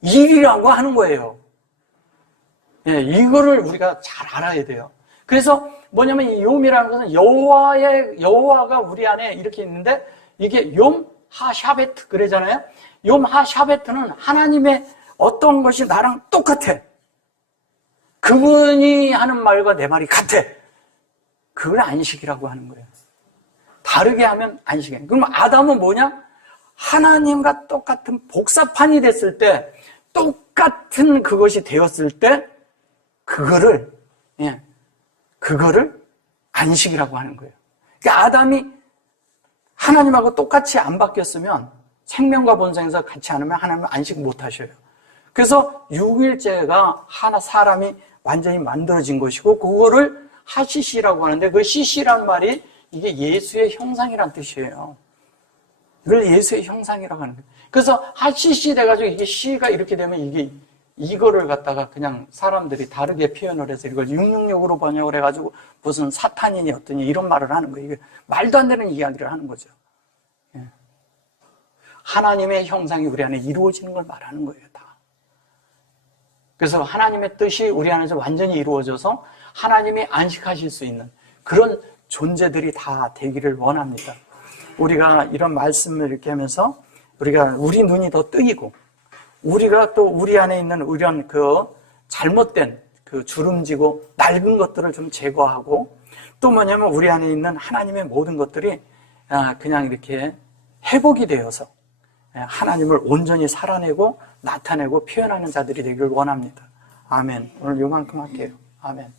일이라고 하는 거예요. 예, 이거를 우리가 잘 알아야 돼요. 그래서 뭐냐면 이 욤이라는 것은 여호와가 우리 안에 이렇게 있는데, 이게 욤 하샤베트 그러잖아요. 욤 하샤베트는 하나님의 어떤 것이 나랑 똑같아. 그분이 하는 말과 내 말이 같아. 그걸 안식이라고 하는 거예요. 다르게 하면 안식이에요. 그럼 아담은 뭐냐? 하나님과 똑같은 복사판이 됐을 때, 똑같은 그것이 되었을 때, 그거를 안식이라고 하는 거예요. 그러니까 아담이 하나님하고 똑같이 안 바뀌었으면, 생명과 본성에서 같이 않으면 하나님은 안식 못 하셔요. 그래서 6일째가 사람이 완전히 만들어진 것이고, 그거를 하시시라고 하는데, 그 시시란 말이 이게 예수의 형상이란 뜻이에요. 이걸 예수의 형상이라고 하는 거예요. 그래서 하시시 돼가지고 이게 시가 이렇게 되면 이거를 갖다가 그냥 사람들이 다르게 표현을 해서 이걸 666으로 번역을 해가지고 무슨 사탄이니 어떠니 이런 말을 하는 거예요. 이게 말도 안 되는 이야기를 하는 거죠. 하나님의 형상이 우리 안에 이루어지는 걸 말하는 거예요, 다. 그래서 하나님의 뜻이 우리 안에서 완전히 이루어져서 하나님이 안식하실 수 있는 그런 존재들이 다 되기를 원합니다. 우리가 이런 말씀을 이렇게 하면서 우리 눈이 더 뜨이고, 우리가 또 우리 안에 있는 이런 그 잘못된 그 주름지고 낡은 것들을 좀 제거하고, 또 뭐냐면 우리 안에 있는 하나님의 모든 것들이 그냥 이렇게 회복이 되어서 하나님을 온전히 살아내고 나타내고 표현하는 자들이 되기를 원합니다. 아멘. 오늘 요만큼 할게요. 아멘.